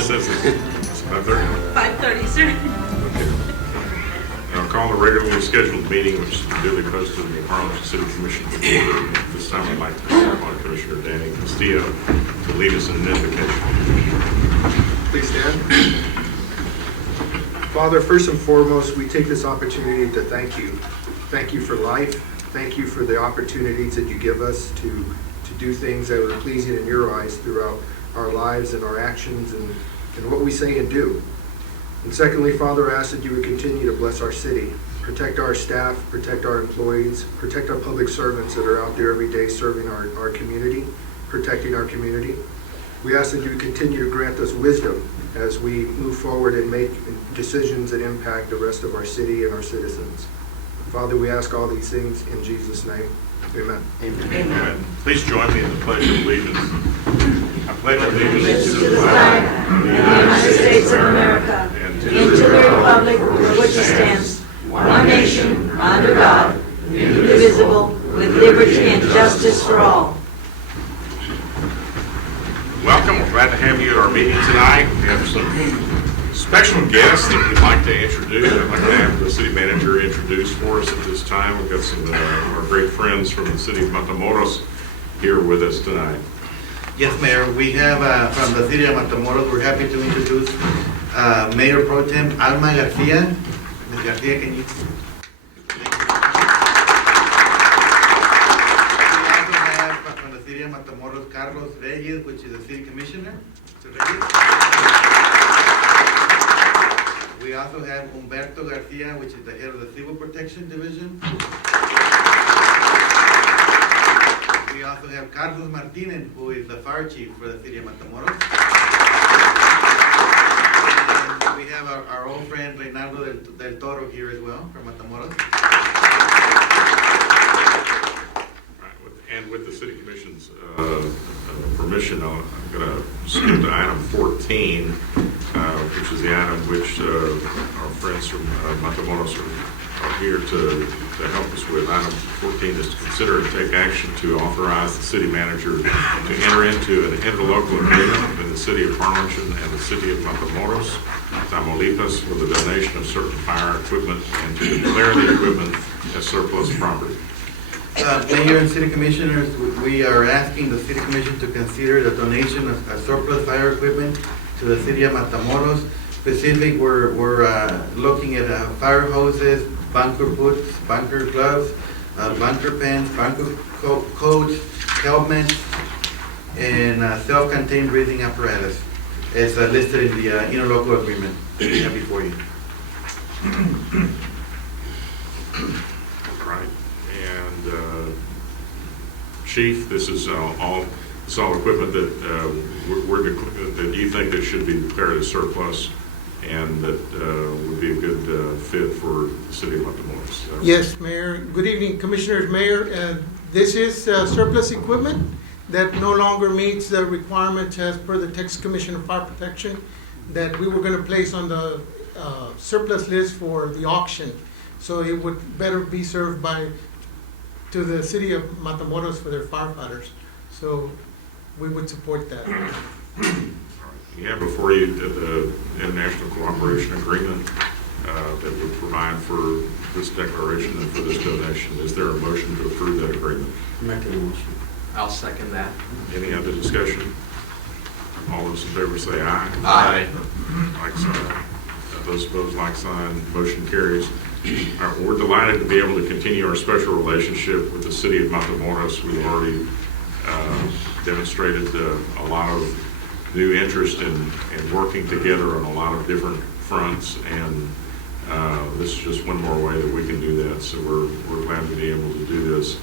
says it's 5:30? 5:30, sir. Okay. I'll call the regularly scheduled meeting, which is duly posted in the Harlingen City Commission to order. This time I'd like to call upon Commissioner Danny Castillo to lead us in an invocation. Please stand. Father, first and foremost, we take this opportunity to thank you. Thank you for life. Thank you for the opportunities that you give us to do things that are pleasing in your eyes throughout our lives and our actions and what we say and do. And secondly, Father, I ask that you would continue to bless our city, protect our staff, protect our employees, protect our public servants that are out there every day serving our community, protecting our community. We ask that you would continue to grant us wisdom as we move forward and make decisions that impact the rest of our city and our citizens. Father, we ask all these things in Jesus' name. Amen. Amen. Amen. Please join me in the Pledge of Allegiance. I pledge allegiance to the flag of the United States of America and to the republic for which it stands, one nation, under God, indivisible, with liberty and justice for all. Welcome. We're glad to have you at our meeting tonight. We have some special guests that we'd like to introduce. I'd like to have the city manager introduce for us at this time. We've got some of our great friends from the city of Matamoros here with us tonight. Yes, Mayor. We have from the city of Matamoros, we're happy to introduce Mayor Pro Tem Alma Garcia. Ms. Garcia, can you? From the city of Matamoros, Carlos Reyes, which is the city commissioner. Mr. Reyes. We also have Humberto Garcia, which is the head of the Civil Protection Division. We also have Carlos Martinez, who is the fire chief for the city of Matamoros. And we have our old friend Reynaldo del Toro here as well from Matamoros. And with the City Commission's permission, I'm going to skip to item 14, which is the item which our friends from Matamoros are here to help us with. Item 14 is to consider and take action to authorize the city manager to enter into an interlocal agreement between the city of Harlingen and the city of Matamoros, Tamaulipas, for the donation of certain fire equipment and to declare the equipment as surplus property. Mayor and City Commissioners, we are asking the City Commission to consider the donation of surplus fire equipment to the city of Matamoros. Specifically, we're looking at fire hoses, bunker boots, bunker gloves, bunker pants, bunker coats, helmets, and self-contained breathing apparatus, as listed in the interlocal agreement we have before you. Right. And Chief, this is all equipment that that you think that should be declared as surplus and that would be a good fit for the city of Matamoros. Yes, Mayor. Good evening, Commissioners, Mayor. This is surplus equipment that no longer meets the requirements as per the Texas Commission of Fire Protection that we were going to place on the surplus list for the auction. So it would better be served to the city of Matamoros for their firefighters. So we would support that. You have before you the International Cooperation Agreement that would provide for this declaration and for this donation. Is there a motion to approve that agreement? Make a motion. I'll second that. Any other discussion? All those in favor say aye. Aye. Like sign. Those opposed, like sign. Motion carries. We're delighted to be able to continue our special relationship with the city of Matamoros. We've already demonstrated a lot of new interest in working together on a lot of different fronts, and this is just one more way that we can do that. So we're glad to be able to do this,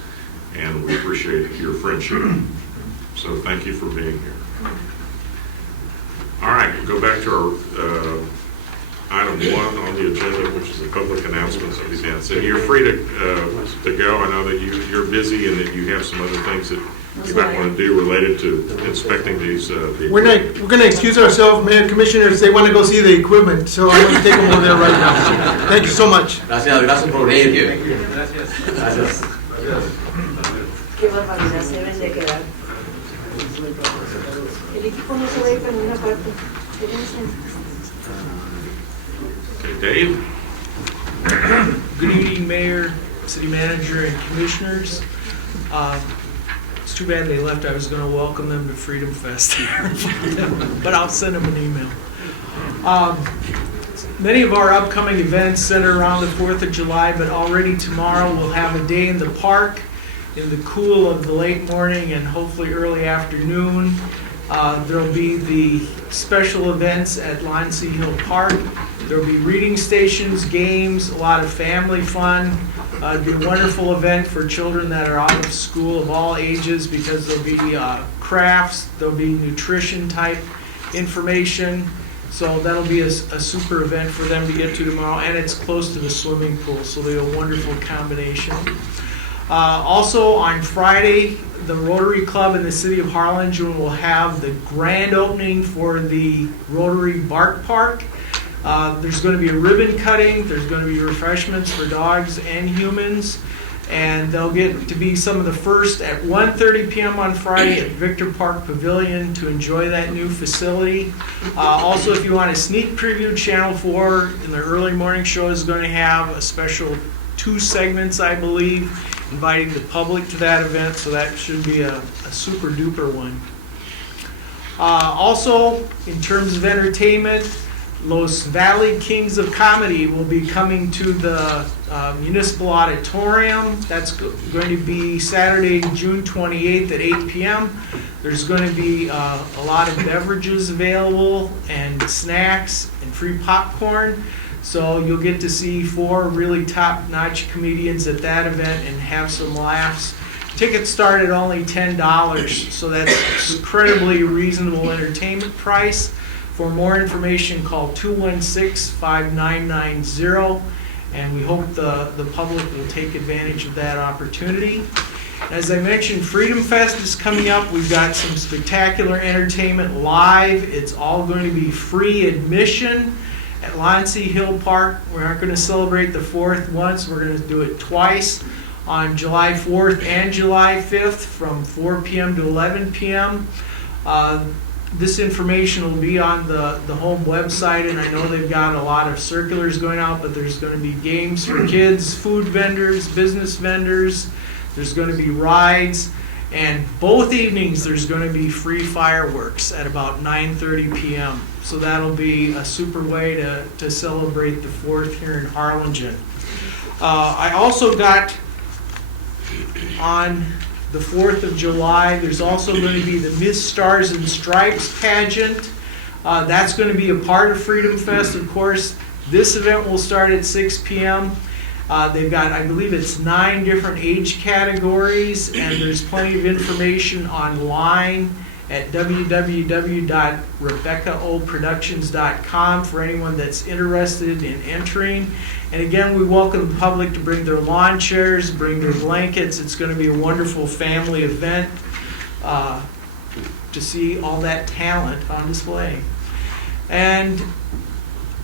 and we appreciate your friendship. So thank you for being here. All right, we'll go back to our item 1 on the agenda, which is the public announcements of events. And you're free to go. I know that you're busy and that you have some other things that you might want to do related to inspecting these. We're going to excuse ourselves, Mayor, Commissioners. They want to go see the equipment, so I'm going to take them over there right now. Thank you so much. Gracias por venir. Thank you. Gracias. Qué barbaridad, se deben de quedar. El equipo no se va a ir para ninguna parte. Okay, Dave? Good evening, Mayor, City Manager, and Commissioners. It's too bad they left. I was going to welcome them to Freedom Fest, but I'll send them an email. Many of our upcoming events center around the 4th of July, but already tomorrow we'll have a day in the park in the cool of the late morning and hopefully early afternoon. There'll be the special events at Lionsea Hill Park. There'll be reading stations, games, a lot of family fun. It'll be a wonderful event for children that are out of school of all ages because there'll be crafts, there'll be nutrition type information. So that'll be a super event for them to get to tomorrow, and it's close to the swimming pool, so they're a wonderful combination. Also on Friday, the Rotary Club in the city of Harlingen will have the grand opening for the Rotary Bark Park. There's going to be a ribbon cutting, there's going to be refreshments for dogs and humans, and they'll get to be some of the first at 1:30 p.m. on Friday at Victor Park Pavilion to enjoy that new facility. Also, if you want a sneak preview, Channel 4 in the early morning show is going to have a special 2 segments, I believe, inviting the public to that event, so that should be a super duper one. Also, in terms of entertainment, Los Valley Kings of Comedy will be coming to the Municipal Auditorium. That's going to be Saturday, June 28th at 8 p.m. There's going to be a lot of beverages available and snacks and free popcorn. So you'll get to see 4 really top-notch comedians at that event and have some laughs. Tickets start at only $10, so that's incredibly reasonable entertainment price. For more information, call 216-5990, and we hope the public will take advantage of that opportunity. As I mentioned, Freedom Fest is coming up. We've got some spectacular entertainment live. It's all going to be free admission at Lionsea Hill Park. We aren't going to celebrate the 4th once. We're going to do it twice on July 4th and July 5th from 4 p.m. to 11 p.m. This information will be on the home website, and I know they've got a lot of circulars going out, but there's going to be games for kids, food vendors, business vendors, there's going to be rides, and both evenings there's going to be free fireworks at about 9:30 p.m. So that'll be a super way to celebrate the 4th here in Harlingen. I also got on the 4th of July, there's also going to be the Miss Stars and Stripes pageant. That's going to be a part of Freedom Fest, of course. This event will start at 6 p.m. They've got, I believe it's 9 different age categories, and there's plenty of information online at www.rebeccaoproductions.com for anyone that's interested in entering. And again, we welcome the public to bring their lawn chairs, bring their blankets. It's going to be a wonderful family event to see all that talent on display. And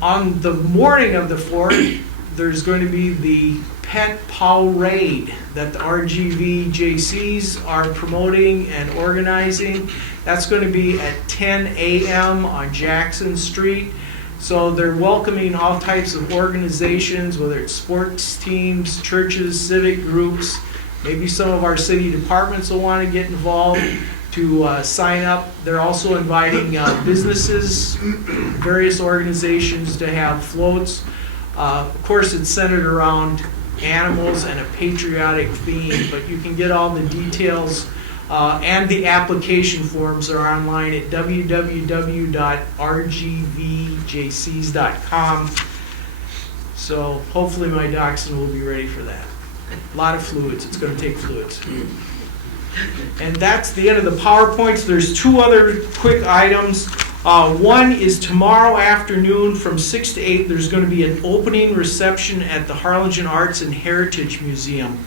on the morning of the 4th, there's going to be the Pet Parade that the RGV JCs are promoting and organizing. That's going to be at 10 a.m. on Jackson Street. So they're welcoming all types of organizations, whether it's sports teams, churches, civic groups. Maybe some of our city departments will want to get involved to sign up. They're also inviting businesses, various organizations to have floats. Of course, it's centered around animals and a patriotic theme, but you can get all the details and the application forms are online at www.rgvjcs.com. So hopefully my dachshund will be ready for that. A lot of fluids. It's going to take fluids. And that's the end of the PowerPoints. There's 2 other quick items. One is tomorrow afternoon from 6 to 8, there's going to be an opening reception at the Harlingen Arts and Heritage Museum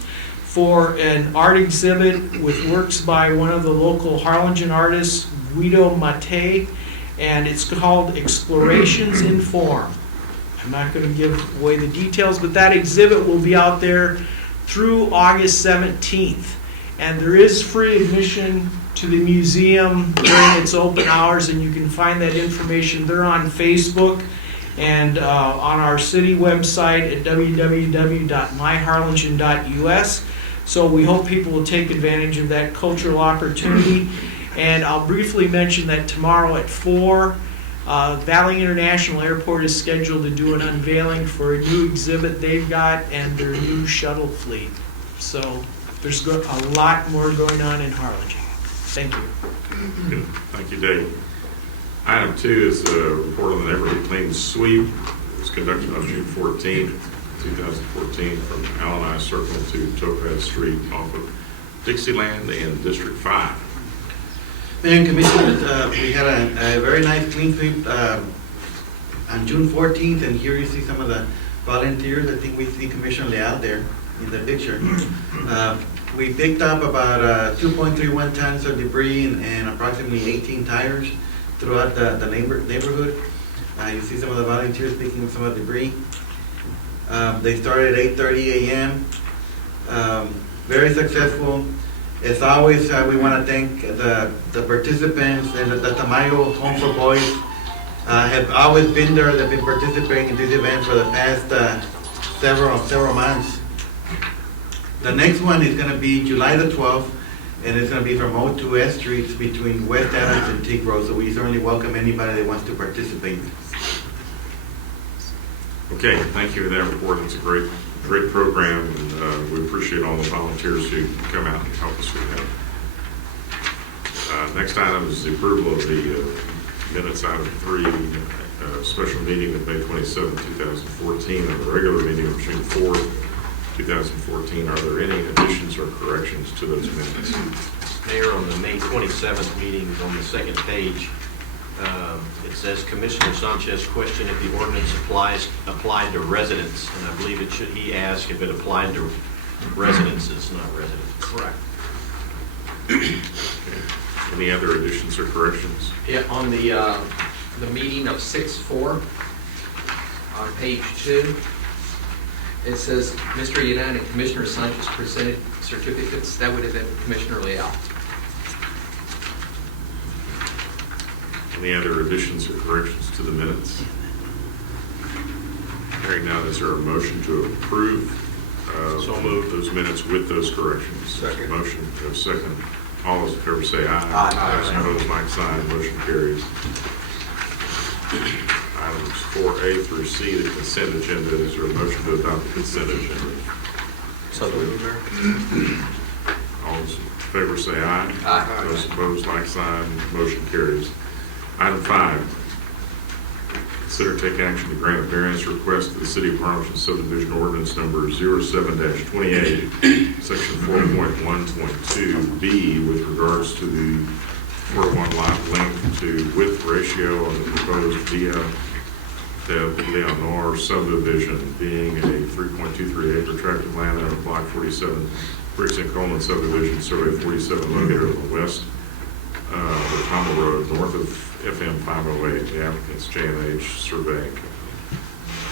for an art exhibit with works by one of the local Harlingen artists, Guido Mattei, and it's called Explorations in Form. I'm not going to give away the details, but that exhibit will be out there through August 17th. And there is free admission to the museum during its open hours, and you can find that information there on Facebook and on our city website at www.myharlingen.us. So we hope people will take advantage of that cultural opportunity. And I'll briefly mention that tomorrow at 4, Valley International Airport is scheduled to do an unveiling for a new exhibit they've got and their new shuttle fleet. So there's a lot more going on in Harlingen. Thank you. Good. Thank you, Dave. Item 2 is a report on the neighborhood clean sweep. It was conducted on June 14th, 2014, from Allen Circle to Topaz Street off of Dixieland and District 5. Mayor and Commissioners, we had a very nice clean sweep on June 14th, and here you see some of the volunteers. I think we see Commissioner Leal there in the picture. We picked up about 2.31 tons of debris and approximately 18 tires throughout the neighborhood. You see some of the volunteers picking up some of the debris. They started at 8:30 a.m. Very successful. As always, we want to thank the participants and the Tamayo Home for Boys have always been there. They've been participating in this event for the past several months. The next one is going to be July the 12th, and it's going to be from O to S Streets between West Adams and Teague Road. So we certainly welcome anybody that wants to participate. Okay, thank you for that report. It's a great program, and we appreciate all the volunteers who come out and help us with that. Next item is the approval of the minutes. Item 3, special meeting of May 27, 2014, and the regular meeting of June 4th, 2014. Are there any additions or corrections to those minutes? Mayor, on the May 27th meeting, on the second page, it says Commissioner Sanchez questioned if the ordinance applied to residents, and I believe he asked if it applied to residences, not residents. Correct. Okay. Any other additions or corrections? Yeah, on the meeting of 6/4, on page 2, it says Mr. Yadan and Commissioner Sanchez presented certificates. That would have been Commissioner Leal. Any other additions or corrections to the minutes? Hearing none, is there a motion to approve So moved. those minutes with those corrections? Second. Motion, we have a second. All those in favor say aye. Aye. Opposed, like sign, motion carries. Items 4A through C, the consent agenda. Is there a motion to adopt the consent agenda? So moved, Mayor. All those in favor say aye. Aye. Those opposed, like sign, motion carries. Item 5, consider take action to grant a variance request to the City of Harlingen subdivision ordinance number 07-28, section 4.1.2B, with regards to the 4-to-1 lot length to width ratio on the proposed Via de Leonor subdivision, being a 3.23 acre tract of land out of block 47, Precinct Coleman subdivision, survey 47, located on the west of Tama Road, north of FM 508. The applicant's J&H Surveying.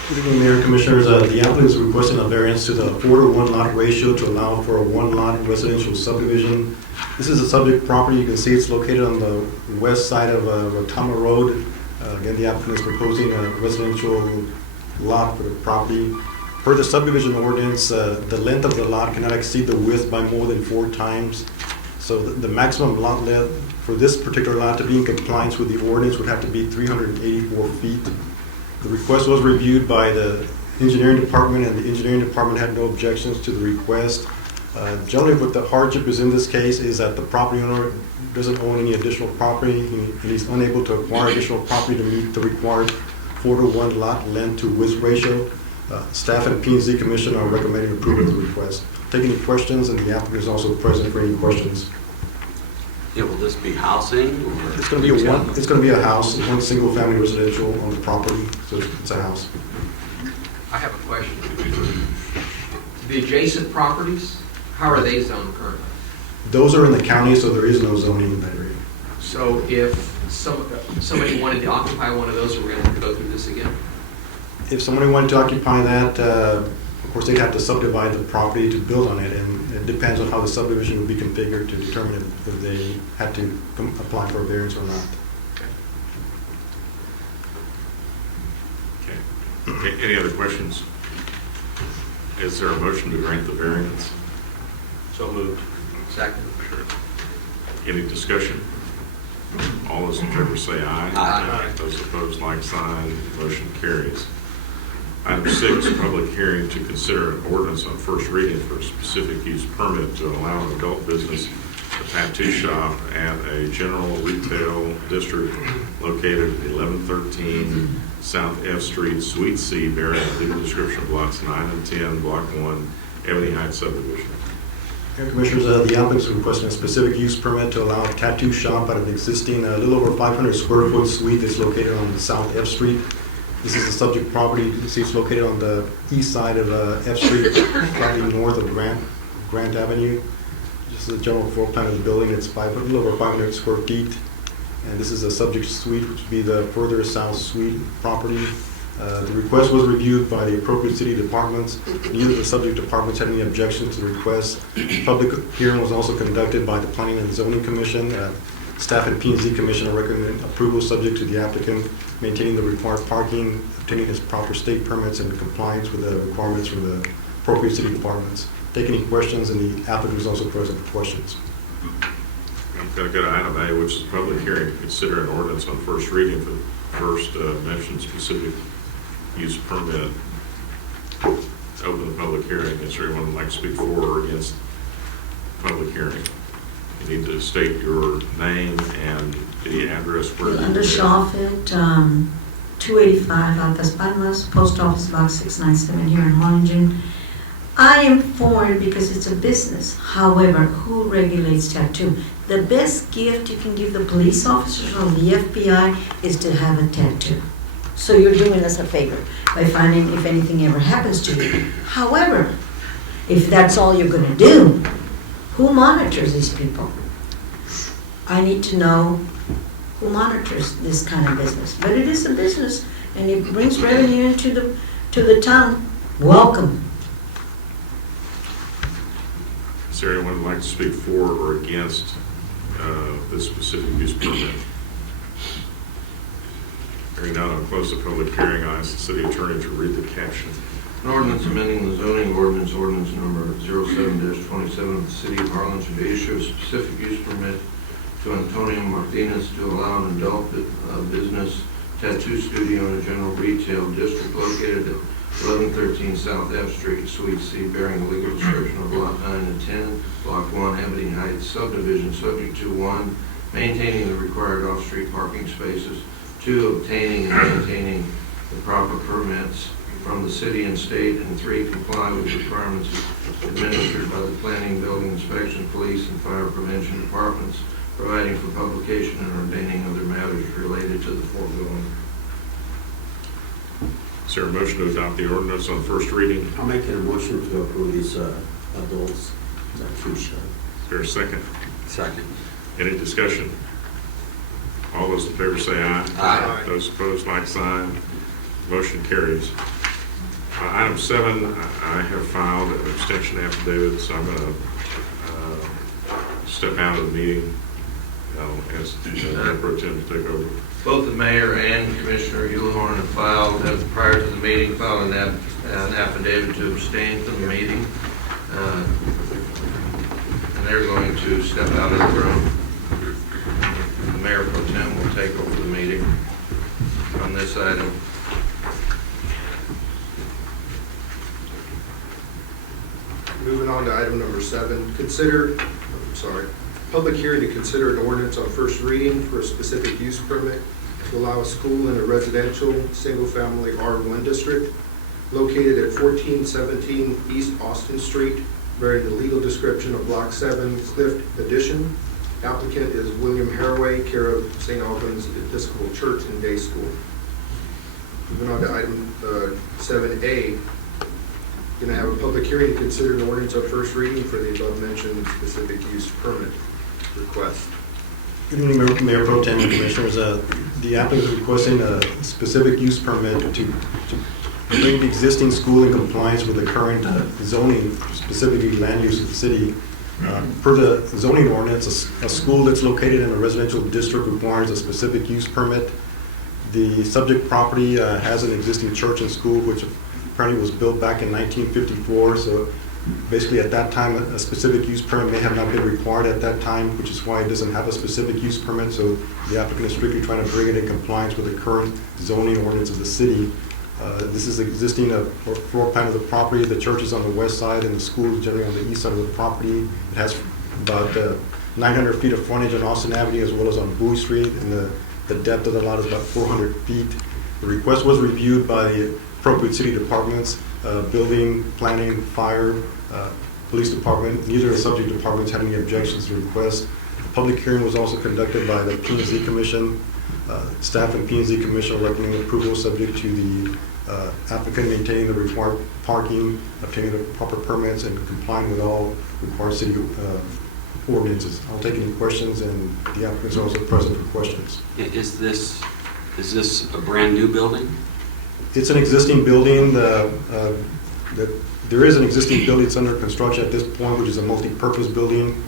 Good evening, Mayor and Commissioners. The applicant is requesting a variance to the 4-to-1 lot ratio to allow for a one-lot residential subdivision. This is a subject property. You can see it's located on the west side of Rotama Road. Again, the applicant is proposing a residential lot for the property. Per the subdivision ordinance, the length of the lot cannot exceed the width by more than 4 times. So the maximum lot length for this particular lot to be in compliance with the ordinance would have to be 384 feet. The request was reviewed by the engineering department, and the engineering department had no objections to the request. Generally, what the hardship is in this case is that the property owner doesn't own any additional property, and he's unable to acquire additional property to meet the required 4-to-1 lot length to width ratio. Staff and P&Z Commission are recommending approval of the request. Take any questions, and the applicant is also present for any questions. Yeah, will this be housing or? It's going to be it's going to be a house, one single-family residential on the property, so it's a house. I have a question. The adjacent properties, how are they zoned currently? Those are in the county, so there is no zoning in that area. So if somebody wanted to occupy one of those, we're going to have to go through this again? If somebody wanted to occupy that, Of course, they'd have to subdivide the property to build on it, and it depends on how the subdivision would be configured to determine if they had to apply for a variance or not. Okay, any other questions? Is there a motion to grant the variance? So moved. Second. Sure. Any discussion? All those in favor say aye. Aye. Those opposed, like sign. Motion carries. Item 6, public hearing to consider an ordinance on first reading for a specific use permit to allow an adult business, a tattoo shop at a general retail district located at 1113 South F Street, Suite C, bearing a legal description of lots 9 and 10, Block 1, Ebony Heights subdivision. Here, Commissioners, the applicant is requesting a specific use permit to allow a tattoo shop at an existing little over 500 square foot suite that's located on the South F Street. This is the subject property. You can see it's located on the east side of F Street, slightly north of Grant Avenue. This is the general floor plan of the building. It's a little over 500 square feet. And this is a subject suite, which would be the further south suite property. The request was reviewed by the appropriate city departments. Neither of the subject departments had any objections to the request. Public hearing was also conducted by the Planning and Zoning Commission. Staff and P&Z Commission are recommending approval subject to the applicant maintaining the required parking, obtaining his proper state permits, and compliance with the requirements from the appropriate city departments. Take any questions, and the applicant is also present for questions. I'm going to go to item A, which is public hearing to consider an ordinance on first reading for the first mentioned specific use permit. Open the public hearing. Is there anyone who would like to speak for or against public hearing? You need to state your name and the address where you Linda live. Shawfit, 285 Altas Palmas, Post Office Box 697 here in Harlingen. I am for it because it's a business. However, who regulates tattoo? The best gift you can give the police officers or the FBI is to have a tattoo. So you're doing us a favor by finding if anything ever happens to you. However, if that's all you're going to do, who monitors these people? I need to know who monitors this kind of business. But it is a business, and it brings revenue into the town. Welcome. Is there anyone who would like to speak for or against this specific use permit? Hearing none, I'll close the public hearing. I ask the city attorney to read the caption. An ordinance amending the zoning ordinance number 07-27 of the city of Harlingen to issue a specific use permit to Antonio Martinez to allow an adult business tattoo studio in a general retail district located at 1113 South F Street, Suite C, bearing a legal description of Lot 9 and 10, Block 1, Ebony Heights subdivision, subject to 1, maintaining the required off-street parking spaces, 2, obtaining and maintaining the proper permits from the city and state, and 3, comply with requirements administered by the planning, building inspection, police, and fire prevention departments, providing for publication and ordaining other matters related to the foregoing. Is there a motion to adopt the ordinance on first reading? I'll make a motion to approve these adults tattoo shop. Is there a second? Second. Any discussion? All those in favor say aye. Aye. Those opposed, like sign. Motion carries. Item 7, I have filed an abstention affidavit, so I'm going to step out of the meeting. I'll ask Mayor Pro Tem to take over. Both the mayor and Commissioner Hulhorn have filed, prior to the meeting, filed an affidavit to abstain from the meeting. And they're going to step out of the room. The Mayor Pro Tem will take over the meeting on this item. Moving on to item number 7, public hearing to consider an ordinance on first reading for a specific use permit to allow a school in a residential, single-family R1 district located at 1417 East Austin Street, bearing the legal description of Block 7, Clift Addition. Applicant is William Haraway, care of St. Albans Episcopal Church and Day School. Moving on to item 7A, going to have a public hearing to consider an ordinance on first reading for the above-mentioned specific use permit request. Good evening, Mayor Pro Tem and Commissioners. The applicant is requesting a specific use permit to bring the existing school in compliance with the current zoning, specifically land use of the city. Per the zoning ordinance, a school that's located in a residential district requires a specific use permit. The subject property has an existing church and school, which apparently was built back in 1954. So basically at that time, a specific use permit may have not been required at that time, which is why it doesn't have a specific use permit. So the applicant is strictly trying to bring it in compliance with the current zoning ordinance of the city. This is existing floor plan of the property. The church is on the west side and the school is generally on the east side of the property. It has about 900 feet of frontage on Austin Avenue as well as on Bowie Street, and the depth of the lot is about 400 feet. The request was reviewed by the appropriate city departments, building, planning, fire, police department. Neither of the subject departments had any objections to the request. The public hearing was also conducted by the P&Z Commission. Staff and P&Z Commission are recommending approval subject to the applicant maintaining the required parking, obtaining the proper permits, and complying with all required city ordinances. I'll take any questions, and the applicants are also present for questions. Is this a brand new building? It's an existing building. There is an existing building that's under construction at this point, which is a multi-purpose building.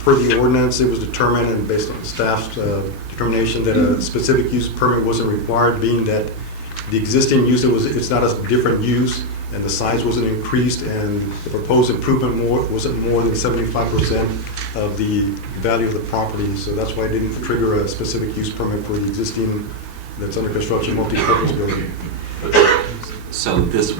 Per the ordinance, it was determined, and based on staff's determination, that a specific use permit wasn't required, being that the existing use, it's not a different use, and the size wasn't increased, and the proposed improvement wasn't more than 75% of the value of the property. So that's why it didn't trigger a specific use permit for the existing, that's under construction, multi-purpose building. So this,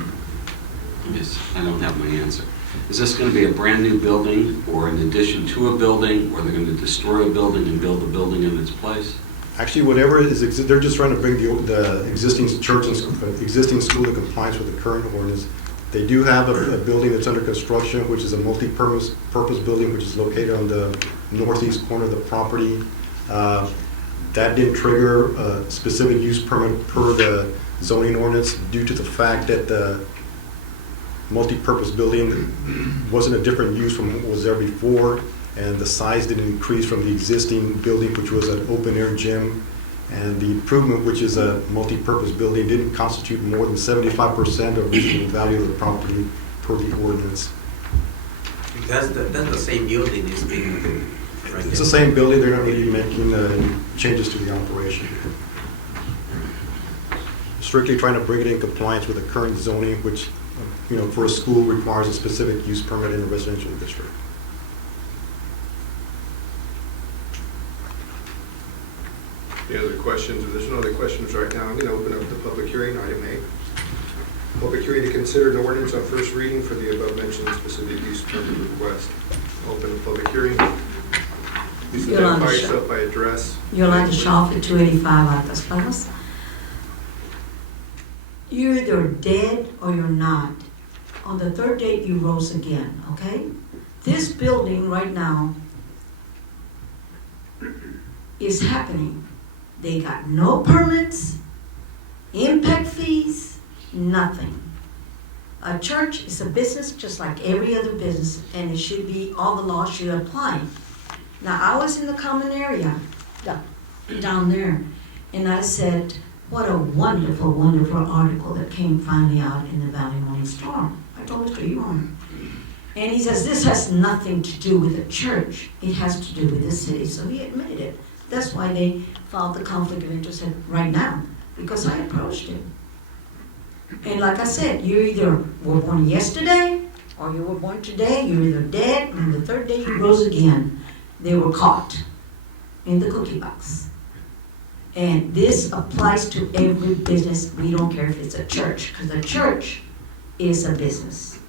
I don't have my answer. Is this going to be a brand new building, or in addition to a building, or they're going to destroy a building and build a building in its place? Actually, whatever it is, they're just trying to bring the existing church and existing school in compliance with the current ordinance. They do have a building that's under construction, which is a multi-purpose building, which is located on the northeast corner of the property. That didn't trigger a specific use permit per the zoning ordinance due to the fact that the multi-purpose building wasn't a different use from what was there before, and the size didn't increase from the existing building, which was an open-air gym. And the improvement, which is a multi-purpose building, didn't constitute more than 75% of the value of the property per the ordinance. That's the same building is being, right? It's the same building. They're not really making changes to the operation. Strictly trying to bring it in compliance with the current zoning, which, for a school requires a specific use permit in a residential district. Any other questions? If there's no other questions right now, I'm going to open up the public hearing, item A. Public hearing to consider an ordinance on first reading for the above-mentioned specific use permit request. Open the public hearing. Please identify yourself by address. Yolanda Shaw for 285 Altas Palmas. You're either dead or you're not. On the third day, you rose again, okay? This building right now is happening. They got no permits, impact fees, nothing. A church is a business just like every other business, and it should be, all the laws should apply. Now, I was in the common area down there, and I said, what a wonderful, wonderful article that came finally out in the Valley Morning Star. I told Mr. Yuan. And he says, this has nothing to do with the church. It has to do with the city. So he admitted it. That's why they filed the conflict of interest right now, because I approached him. And like I said, you either were born yesterday or you were born today. You're either dead, and the third day you rose again. They were caught in the cookie box. And this applies to every business. We don't care if it's a church, because a church is a business.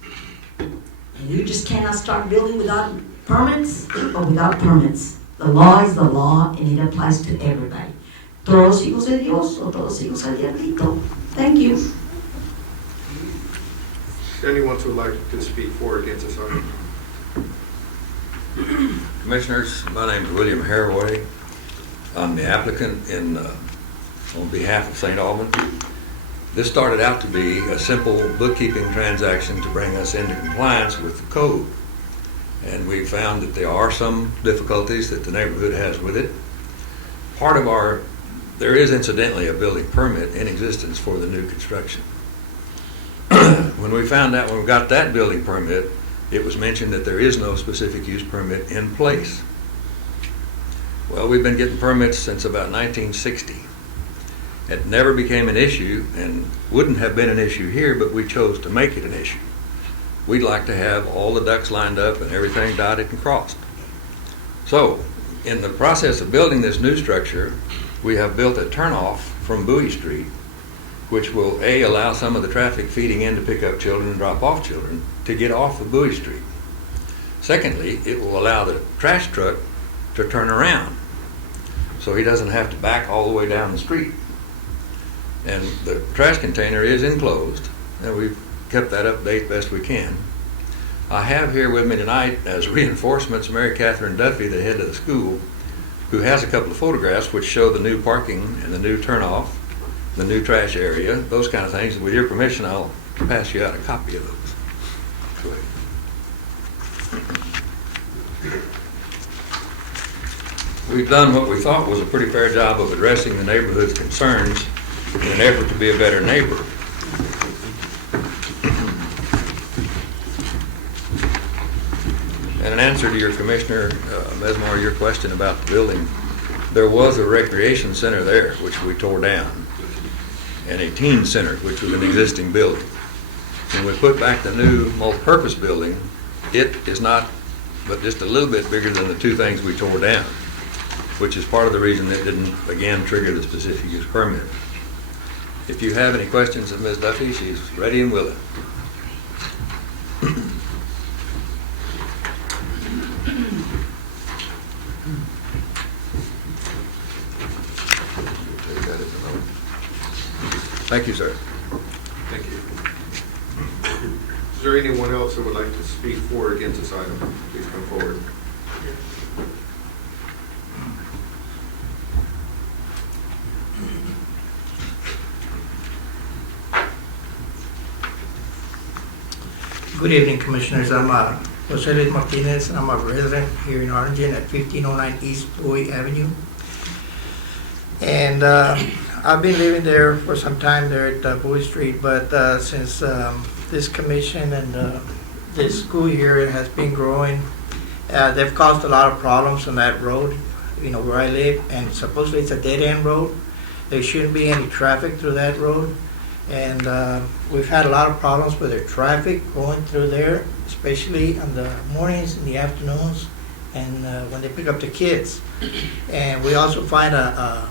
And you just cannot start building without permits or without permits. The law is the law, and it applies to everybody. Todos hijos de Dios o todos hijos del diablito. Thank you. Anyone who would like to speak for or against this item? Commissioners, my name is William Haraway. I'm the applicant on behalf of St. Alban. This started out to be a simple bookkeeping transaction to bring us into compliance with the code. And we found that there are some difficulties that the neighborhood has with it. There is incidentally a building permit in existence for the new construction. when we found out when we got that building permit, it was mentioned that there is no specific use permit in place. Well, we've been getting permits since about 1960. It never became an issue and wouldn't have been an issue here, but we chose to make it an issue. We'd like to have all the ducks lined up and everything dotted and crossed. So, in the process of building this new structure, we have built a turnoff from Bowie Street, which will allow some of the traffic feeding in to pick up children and drop off children to get off of Bowie Street. Secondly, it will allow the trash truck to turn around, so he doesn't have to back all the way down the street. And the trash container is enclosed, and we've kept that update best we can. I have here with me tonight as reinforcements Mary Catherine Duffy, the head of the school, who has a couple of photographs which show the new parking and the new turnoff, the new trash area, those kind of things. With your permission, I'll pass you out a copy of those. Go ahead. We've done what we thought was a pretty fair job of addressing the neighborhood's concerns in an effort to be a better neighbor. And in answer to your Commissioner Mesmar, your question about the building, there was a recreation center there, which we tore down, and a teen center, which was an existing building. When we put back the new multi-purpose building, it is not but just a little bit bigger than the two things we tore down, which is part of the reason it didn't, again, trigger the specific use permit. If you have any questions of Ms. Duffy, she's ready and willing. Thank you, sir. Thank you. Is there anyone else that would like to speak for or against this item? Please come forward. Good evening, Commissioners. I'm Jose Luis Martinez. I'm a resident here in Harlingen at 1509 East Bowie Avenue. And I've been living there for some time there at Bowie Street, but since this commission and this school year has been growing, they've caused a lot of problems on that road, you know, where I live, and supposedly it's a dead-end road. There shouldn't be any traffic through that road, and we've had a lot of problems with the traffic going through there, especially in the mornings and the afternoons, and when they pick up the kids. And we also find a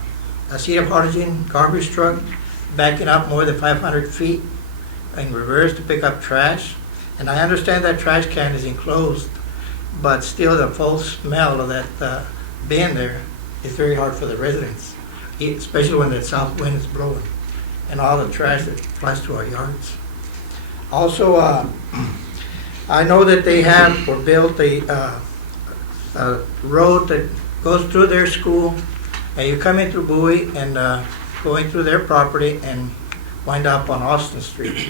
City of Harlingen garbage truck backing up more than 500 feet in reverse to pick up trash. And I understand that trash can is enclosed, but still the full smell of that bin there is very hard for the residents, especially when the south wind is blowing and all the trash that flies to our yards. Also, I know that they have or built a road that goes through their school, and you come in through Bowie and going through their property and wind up on Austin Street.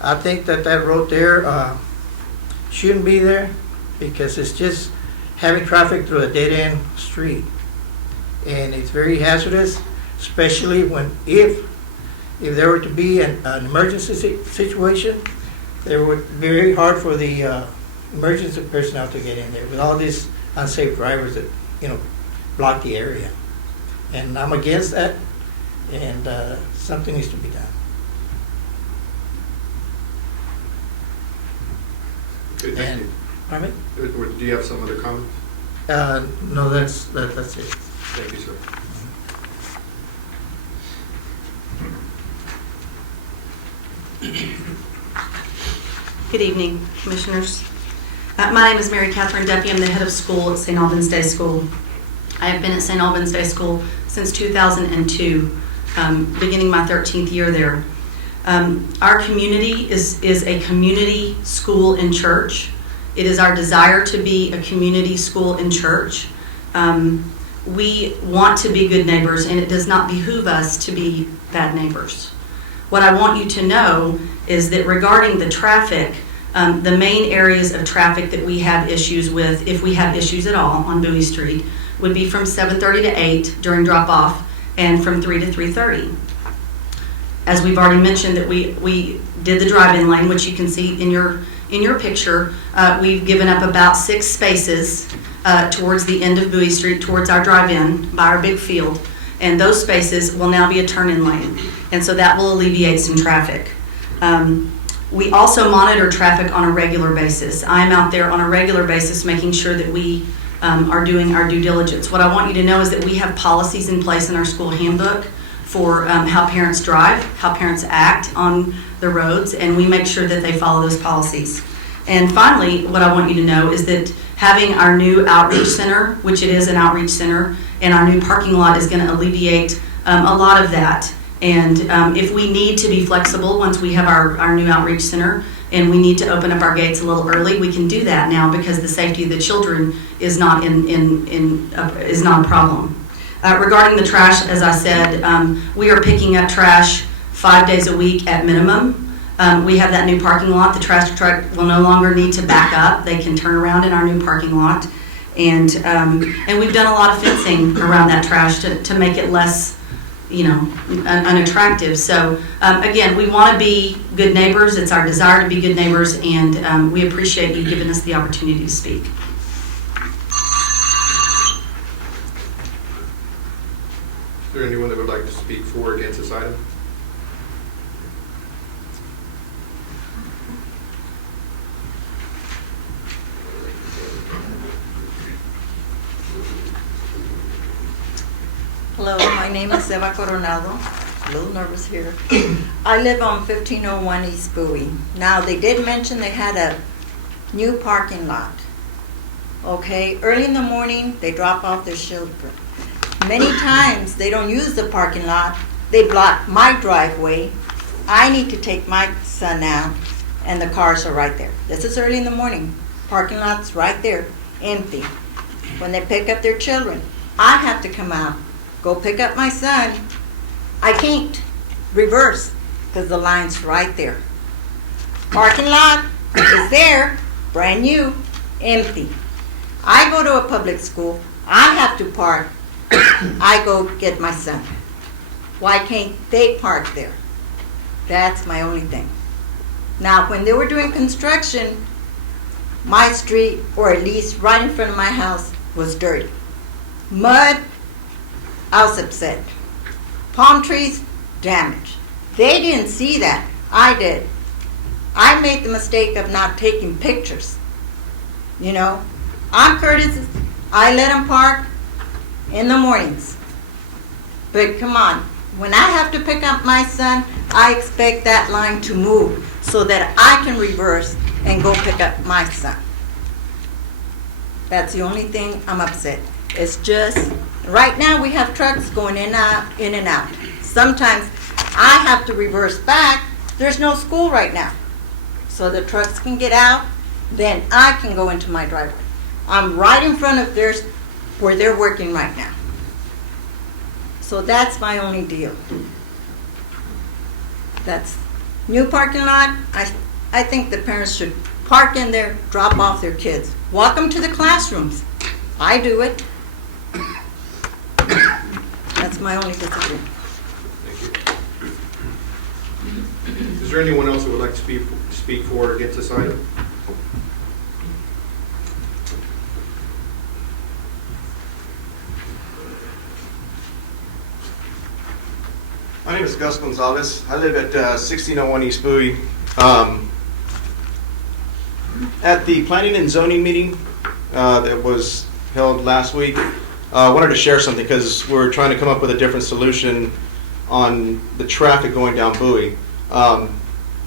I think that that road there shouldn't be there because it's just having traffic through a dead-end street, and it's very hazardous, especially when if there were to be an emergency situation. It would be very hard for the emergency personnel to get in there with all these unsafe drivers that, you know, block the area. And I'm against that, and something needs to be done. Okay, thank you. Pardon me? Do you have some other comments? No, that's it. Thank you, sir. Good evening, Commissioners. My name is Mary Catherine Duffy. I'm the head of school at St. Albans Day School. I have been at St. Albans Day School since 2002, beginning my 13th year there. Our community is a community school and church. It is our desire to be a community school and church. We want to be good neighbors, and it does not behoove us to be bad neighbors. What I want you to know is that regarding the traffic, the main areas of traffic that we have issues with, if we have issues at all on Bowie Street, would be from 7:30 to 8 during drop-off and from 3 to 3:30. As we've already mentioned, that we did the drive-in lane, which you can see in your picture. We've given up about 6 spaces towards the end of Bowie Street, towards our drive-in by our big field. And those spaces will now be a turn-in lane. And so that will alleviate some traffic. We also monitor traffic on a regular basis. I'm out there on a regular basis making sure that we are doing our due diligence. What I want you to know is that we have policies in place in our school handbook for how parents drive, how parents act on the roads, and we make sure that they follow those policies. And finally, what I want you to know is that having our new outreach center, which it is an outreach center, and our new parking lot is going to alleviate a lot of that. And if we need to be flexible once we have our new outreach center and we need to open up our gates a little early, we can do that now because the safety of the children is not is not a problem. Regarding the trash, as I said, we are picking up trash 5 days a week at minimum. We have that new parking lot. The trash truck will no longer need to back up. They can turn around in our new parking lot. And we've done a lot of fencing around that trash to make it less, unattractive. So again, we want to be good neighbors. It's our desire to be good neighbors, and we appreciate you giving us the opportunity to speak. Is there anyone that would like to speak for or against this item? Hello, my name is Eva Coronado. A little nervous here. I live on 1501 East Bowie. Now, they did mention they had a new parking lot. Okay, early in the morning, they drop off their children. Many times, they don't use the parking lot. They block my driveway. I need to take my son out, and the cars are right there. This is early in the morning. Parking lot's right there, empty. When they pick up their children, I have to come out, go pick up my son. I can't reverse because the line's right there. Parking lot is there, brand new, empty. I go to a public school. I have to park. I go get my son. Why can't they park there? That's my only thing. Now, when they were doing construction, my street, or at least right in front of my house, was dirty. Mud, I was upset. Palm trees, damaged. They didn't see that. I did. I made the mistake of not taking pictures. I'm courteous. I let them park in the mornings. But come on, when I have to pick up my son, I expect that line to move so that I can reverse and go pick up my son. That's the only thing I'm upset. It's just, right now we have trucks going in and out. Sometimes I have to reverse back. There's no school right now. So the trucks can get out, then I can go into my driveway. I'm right in front of theirs where they're working right now. So that's my only deal. That's new parking lot. I think the parents should park in there, drop off their kids. Walk them to the classrooms. I do it. That's my only disagreement. Thank you. Is there anyone else who would like to speak for or against this item? My name is Gus Gonzalez. I live at 1601 East Bowie. At the planning and zoning meeting that was held last week, I wanted to share something because we're trying to come up with a different solution on the traffic going down Bowie. I'm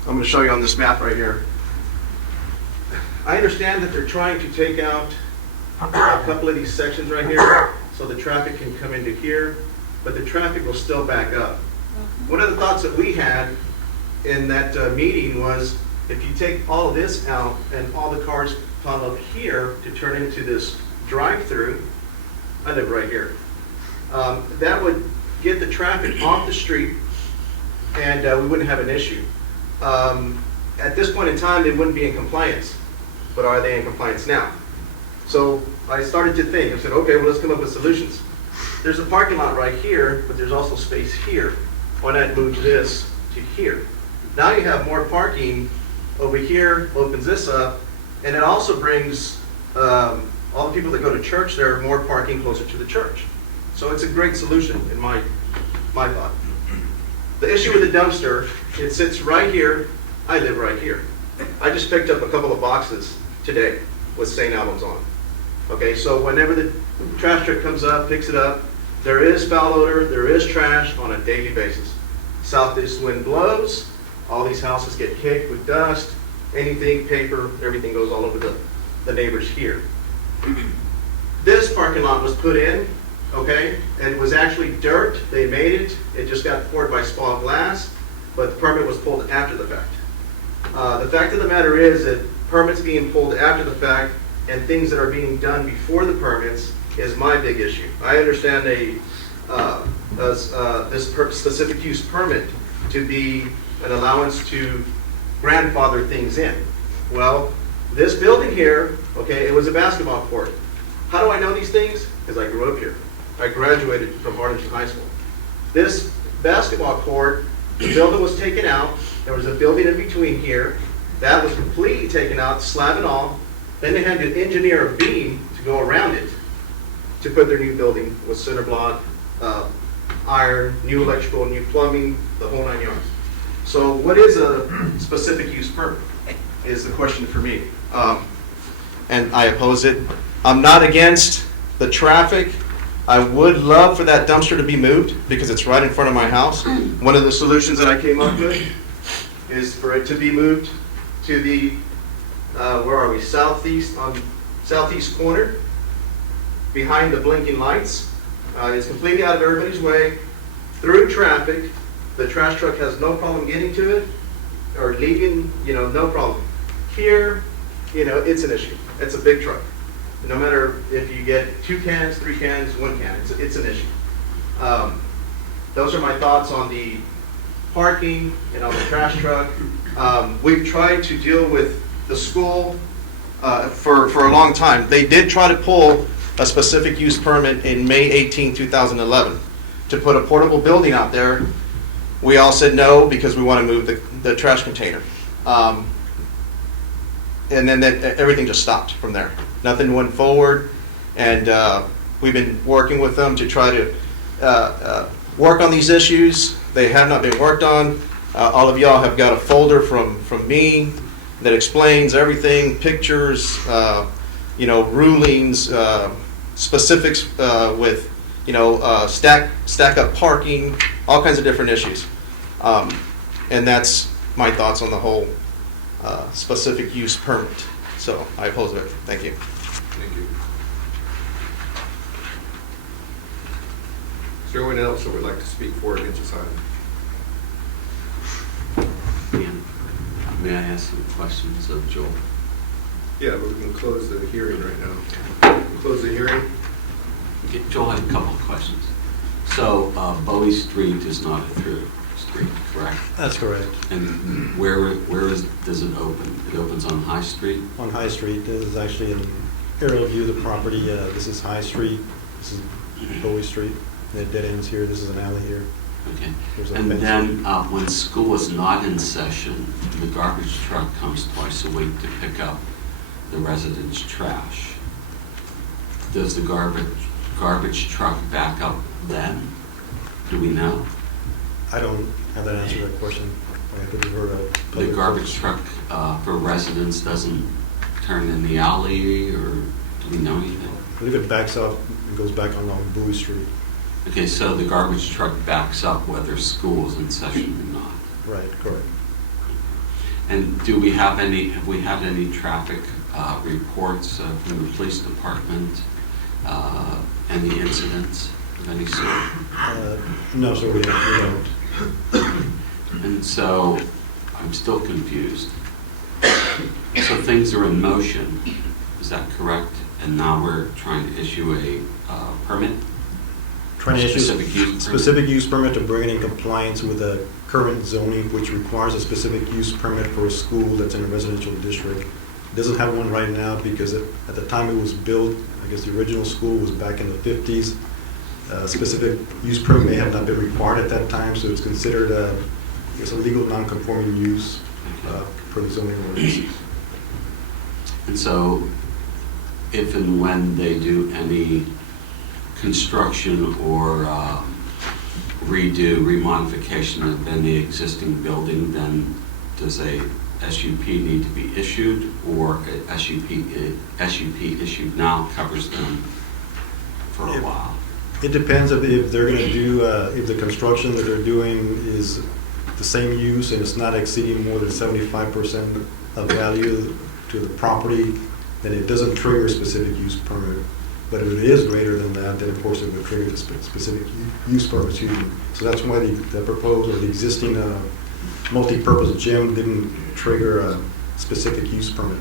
going to show you on this map right here. I understand that they're trying to take out a couple of these sections right here so the traffic can come into here, but the traffic will still back up. One of the thoughts that we had in that meeting was if you take all of this out and all the cars pile up here to turn into this drive-through, I live right here, that would get the traffic off the street and we wouldn't have an issue. At this point in time, they wouldn't be in compliance, but are they in compliance now? So I started to think, I said, okay, well, let's come up with solutions. There's a parking lot right here, but there's also space here. Why not move this to here? Now you have more parking over here, opens this up, and it also brings all the people that go to church there more parking closer to the church. So it's a great solution in my thought. The issue with the dumpster, it sits right here. I live right here. I just picked up a couple of boxes today with St. Albans on. Okay, so whenever the trash truck comes up, picks it up, there is foul odor, there is trash on a daily basis. Southeast wind blows, all these houses get kicked with dust, anything, paper, everything goes all over the neighbors here. This parking lot was put in, okay, and it was actually dirt. They made it. It just got poured by Spa Glass, but the permit was pulled after the fact. The fact of the matter is that permits being pulled after the fact and things that are being done before the permits is my big issue. I understand this specific use permit to be an allowance to grandfather things in. Well, this building here, okay, it was a basketball court. How do I know these things? Because I grew up here. I graduated from Harlingen High School. This basketball court, the building was taken out. There was a building in between here. That was completely taken out, slab and all. Then they had to engineer a beam to go around it to put their new building with center block, iron, new electrical, new plumbing, the whole 9 yards. So what is a specific use permit is the question for me. And I oppose it. I'm not against the traffic. I would love for that dumpster to be moved because it's right in front of my house. One of the solutions that I came up with is for it to be moved to the, where are we, southeast, on southeast corner, behind the blinking lights. It's completely out of everybody's way, through traffic. The trash truck has no problem getting to it or leaving, no problem. Here, it's an issue. It's a big truck. No matter if you get 2 cans, 3 cans, 1 can, it's an issue. Those are my thoughts on the parking and on the trash truck. We've tried to deal with the school for a long time. They did try to pull a specific use permit in May 18, 2011 to put a portable building out there. We all said no because we want to move the trash container. And then everything just stopped from there. Nothing went forward, and we've been working with them to try to work on these issues. They have not been worked on. All of y'all have got a folder from me that explains everything, pictures, rulings, specifics with, stack up parking, all kinds of different issues. And that's my thoughts on the whole specific use permit. So I oppose it. Thank you. Thank you. Is there anyone else that would like to speak for or against this item? May I ask some questions of Joel? Yeah, we can close the hearing right now. Close the hearing. Okay, Joel, I have a couple of questions. So Bowie Street is not a through street, correct? That's correct. And where does it open? It opens on High Street? On High Street, this is actually an aerial view of the property. This is High Street, this is Bowie Street. The dead ends here, this is an alley here. Okay. There's a And fence. then when school is not in session, the garbage truck comes twice a week to pick up the residents' trash. Does the garbage truck back up then? Do we know? I don't have that answer to that question. I have to refer to The public garbage works. truck for residents doesn't turn in the alley, or do we know anything? I believe it backs up and goes back along Bowie Street. Okay, so the garbage truck backs up whether school is in session or not. Right, correct. And have we had any traffic reports from the police department? Any incidents of any sort? No, sir, we don't. And so I'm still confused. So things are in motion, is that correct? And now we're trying to issue a permit? Trying to issue Specific specific use permit to bring it in compliance with the current zoning, which requires a specific use permit for a school that's in a residential district. It doesn't have one right now because at the time it was built, I guess the original school was back in the 50s. Specific use permit may have not been required at that time, so it's considered it's a legal non-conforming use for the zoning ordinance. And so, if and when they do any construction or redo, remodification of any existing building, then does a SUP need to be issued, or a SUP issued now covers them for a while? It depends if they're going to do, if the construction that they're doing is the same use and it's not exceeding more than 75% of value to the property, then it doesn't trigger a specific use permit. But if it is greater than that, then of course it would trigger the specific use permit. So that's why the proposed or the existing multi-purpose gym didn't trigger a specific use permit.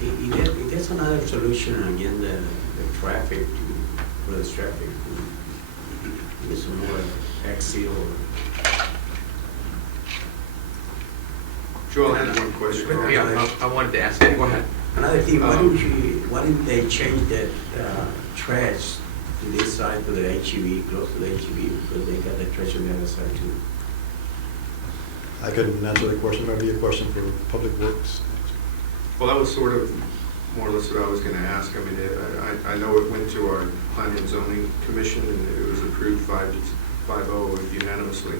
If there's another solution, again, the traffic, for the traffic, with some more exit or... Joel, I had one question. Yeah, I wanted to ask you, go ahead. Another thing, why didn't they change that trash to this side, to the HEB, close to the HEB, because they got the trash on the other side too? I couldn't answer the question. Maybe a question for Public Works. Well, that was sort of more or less what I was going to ask. I mean, I know it went to our Planning and Zoning Commission, and it was approved 5-0 unanimously.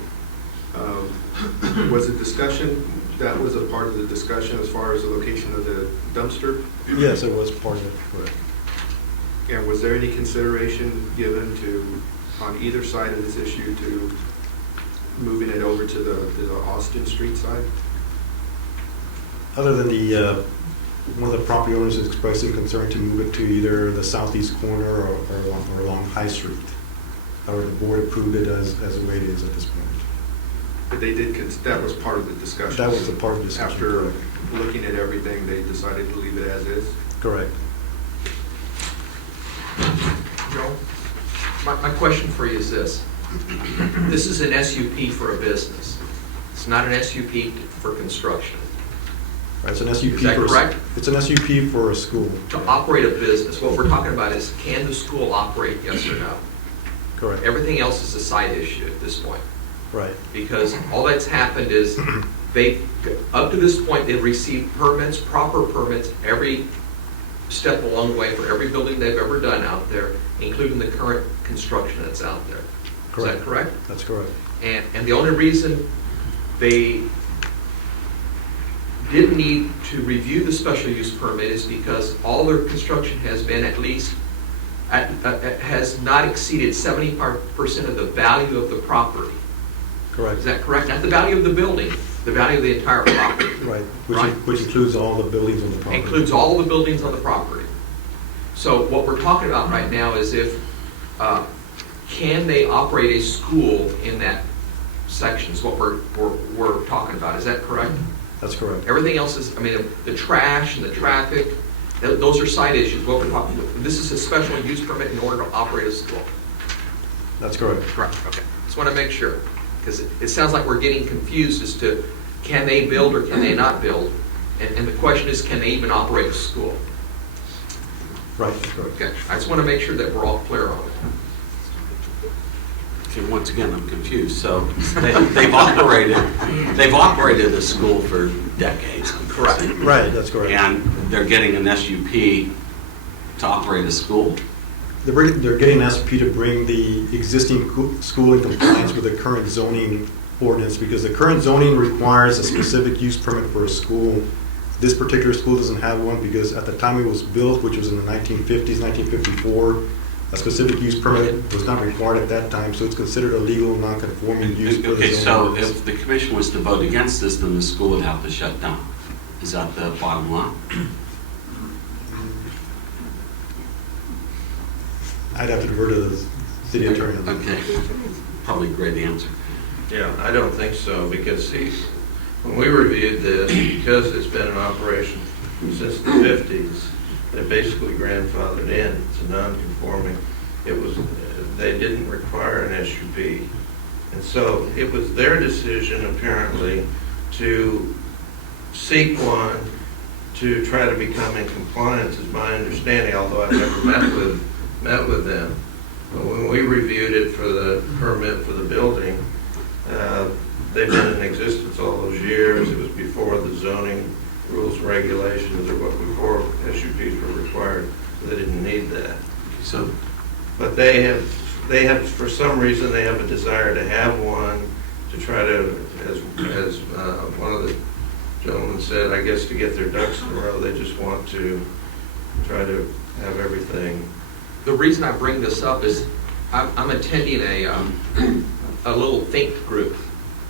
Was it discussion, that was a part of the discussion as far as the location of the dumpster? Yes, it was part of it, correct. And was there any consideration given to, on either side of this issue, to moving it over to the Austin Street side? Other than one of the property owners is expressing concern to move it to either the southeast corner or along High Street. However, the board approved it as the way it is at this point. But they did, that was part of the discussion? That was a part of the discussion. After correct. looking at everything, they decided to leave it as is? Correct. Joe, my question for you is this. This is an SUP for a business. It's not an SUP for construction. Right, it's an SUP. Is that correct? It's an SUP for a school. To operate a business, what we're talking about is, can the school operate, yes or no? Correct. Everything else is a side issue at this point. Right. Because all that's happened is up to this point, they've received permits, proper permits, every step along the way for every building they've ever done out there, including the current construction that's out there. Correct. Is that correct? That's correct. And the only reason they didn't need to review the special use permit is because all their construction has been has not exceeded 75% of the value of the property. Correct. Is that correct? Not the value of the building, the value of the entire property. Right. Right. Which includes all the buildings on the property. Includes all the buildings on the property. So what we're talking about right now is if, can they operate a school in that section is what we're talking about. Is that correct? That's correct. Everything else is, I mean, the trash and the traffic, those are side issues. What we're talking about, this is a special use permit in order to operate a school. That's correct. Correct, okay. Just want to make sure, because it sounds like we're getting confused as to can they build or can they not build? And the question is, can they even operate a school? Right, that's correct. Okay, I just want to make sure that we're all clear on it. Okay, once again, I'm confused. So they've operated a school for decades. Correct. Right, that's correct. And they're getting an SUP to operate a school? They're getting an SUP to bring the existing school in compliance with the current zoning ordinance, because the current zoning requires a specific use permit for a school. This particular school doesn't have one because at the time it was built, which was in the 1950s, 1954, a specific use permit was not required at that time, so it's considered a legal non-conforming use. Okay, so if the commission was to vote against this, then the school would have to shut down. Is that the bottom line? I'd have to defer to the city attorney. Okay, probably a great answer. Yeah, I don't think so, because see, when we reviewed this, because it's been in operation since the 50s, they basically grandfathered in. It's a non-conforming. They didn't require an SUP. And so it was their decision, apparently, to seek one to try to become in compliance, is my understanding, although I've never met with them. When we reviewed it for the permit for the building, they've been in existence all those years. It was before the zoning rules and regulations, or before SUPs were required, so they didn't need that. So, But they have, for some reason, they have a desire to have one to try to, as one of the gentlemen said, I guess to get their ducks in a row, they just want to try to have everything. The reason I bring this up is I'm attending a little think group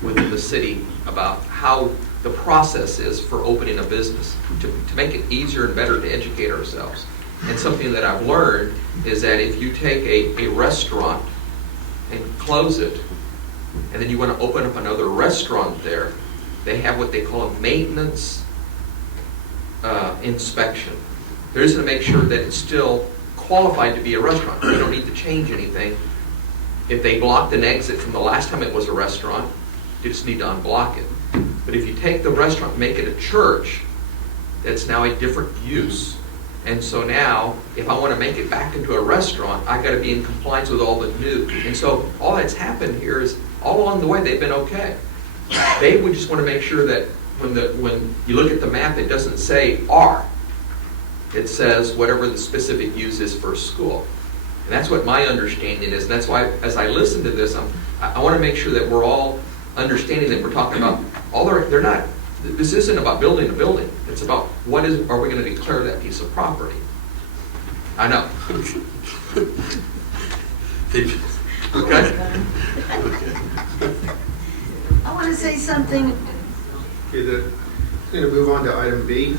within the city about how the process is for opening a business, to make it easier and better to educate ourselves. And something that I've learned is that if you take a restaurant and close it, and then you want to open up another restaurant there, they have what they call a maintenance inspection. They're just going to make sure that it's still qualified to be a restaurant. You don't need to change anything. If they blocked an exit from the last time it was a restaurant, you just need to unblock it. But if you take the restaurant and make it a church, that's now a different use. And so now, if I want to make it back into a restaurant, I've got to be in compliance with all the new. And so all that's happened here is, all along the way, they've been okay. They would just want to make sure that when you look at the map, it doesn't say R. It says whatever the specific use is for a school. And that's what my understanding is. And that's why, as I listen to this, I want to make sure that we're all understanding that we're talking about, they're not, this isn't about building a building. It's about are we going to declare that piece of property? I know. Okay? I want to say something. Okay, going to move on to item B.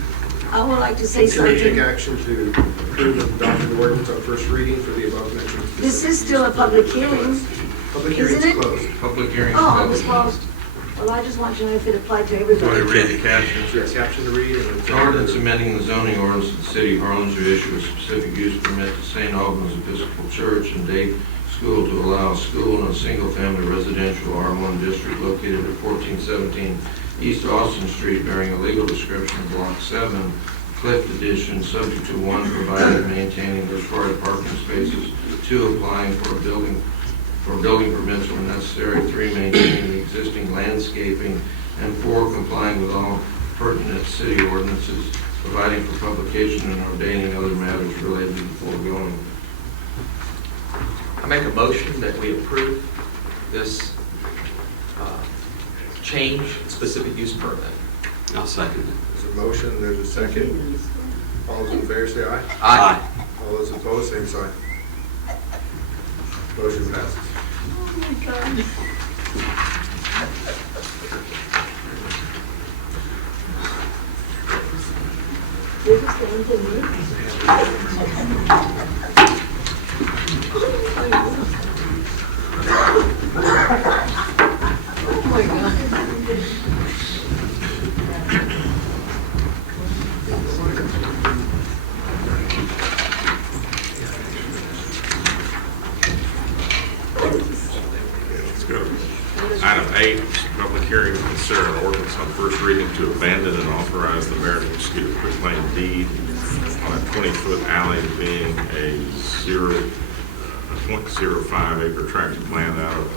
I would like to say Consider something. take action to approve and adopt the ordinance on first reading for the above mentioned. This is still a public hearing. Public hearing's Isn't it? closed. Public hearing Oh, it was closed. closed. Well, I just want to know if it applied to Want to everybody. read the caption? Yes, caption to read. And An ordinance amending the zoning ordinance of the city of Harlingen to issue a specific use permit to St. Albans Episcopal Church and Day School to allow a school in a single-family residential R1 district located at 1417 East Austin Street bearing a legal description of Block 7, Clift Edition, subject to 1, provided maintaining the required parking spaces, 2, applying for building permits when necessary, 3, maintaining the existing landscaping, and 4, complying with all pertinent city ordinances, providing for publication and ordaining other matters related to the foregoing. I make a motion that we approve this change in specific use permit. I'll second it. There's a motion, there's a second. All those in favor say aye. Aye. All those opposed, same sign. Motion passes. Oh, my God. This is going to me. Oh, my God. Let's go. Item 8, public hearing to consider an ordinance on first reading to abandon and authorize the mayor to execute a quitclaim deed on a 20-foot alley being a 0.05 acre tract of land out of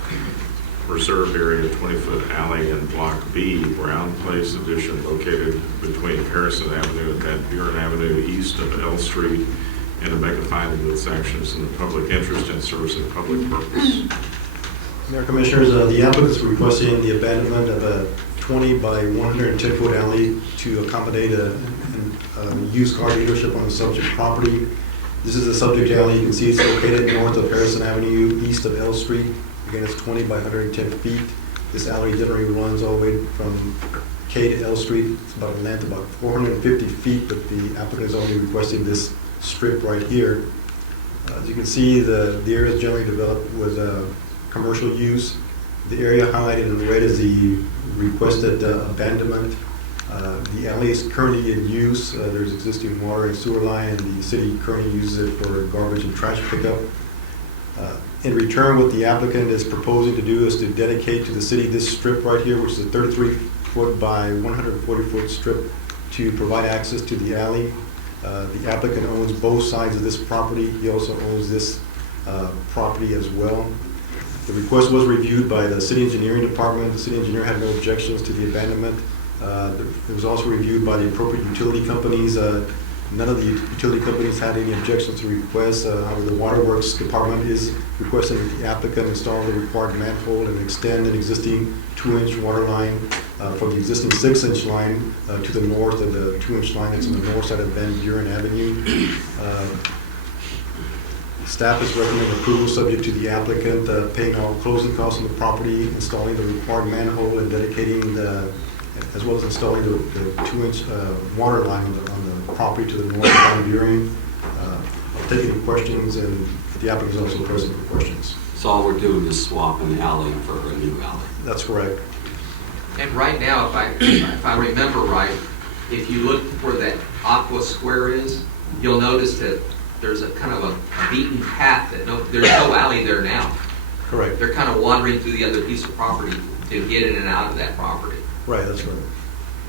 reserved area, 20-foot alley in Block B, Brown Place addition located between Harrison Avenue and Van Buren Avenue, east of L Street, and to make a finding that this action is in the public interest and serves a public purpose. Mayor Commissioners, the applicant is requesting the abandonment of a 20 by 110 foot alley to accommodate a used car dealership on the subject property. This is the subject alley. You can see it's located north of Harrison Avenue, east of L Street. Again, it's 20 by 110 feet. This alley generally runs all the way from K to L Street. It's about a length of about 450 feet, but the applicant is only requesting this strip right here. As you can see, the area is generally developed with commercial use. The area highlighted in red is the requested abandonment. The alley is currently in use. There's existing water and sewer line, and the city currently uses it for garbage and trash pickup. In return, what the applicant is proposing to do is to dedicate to the city this strip right here, which is a 33-foot by 140-foot strip, to provide access to the alley. The applicant owns both sides of this property. He also owns this property as well. The request was reviewed by the city engineering department. The city engineer had no objections to the abandonment. It was also reviewed by the appropriate utility companies. None of the utility companies had any objections to the request. However, the waterworks department is requesting that the applicant install the required manhole and extend an existing 2-inch water line from the existing 6-inch line to the north of the 2-inch line that's on the north side of Van Buren Avenue. Staff is recommending approval subject to the applicant paying all closing costs on the property, installing the required manhole, and dedicating as well as installing the 2-inch water line on the property to the north of Van Buren. I'll take any questions, and the applicant is also present for questions. So all we're doing is swapping the alley for a new alley. That's correct. And right now, if I remember right, if you look where that aqua square is, you'll notice that there's a kind of a beaten path that there's no alley there now. Correct. They're kind of wandering through the other piece of property to get in and out of that property. Right, that's right.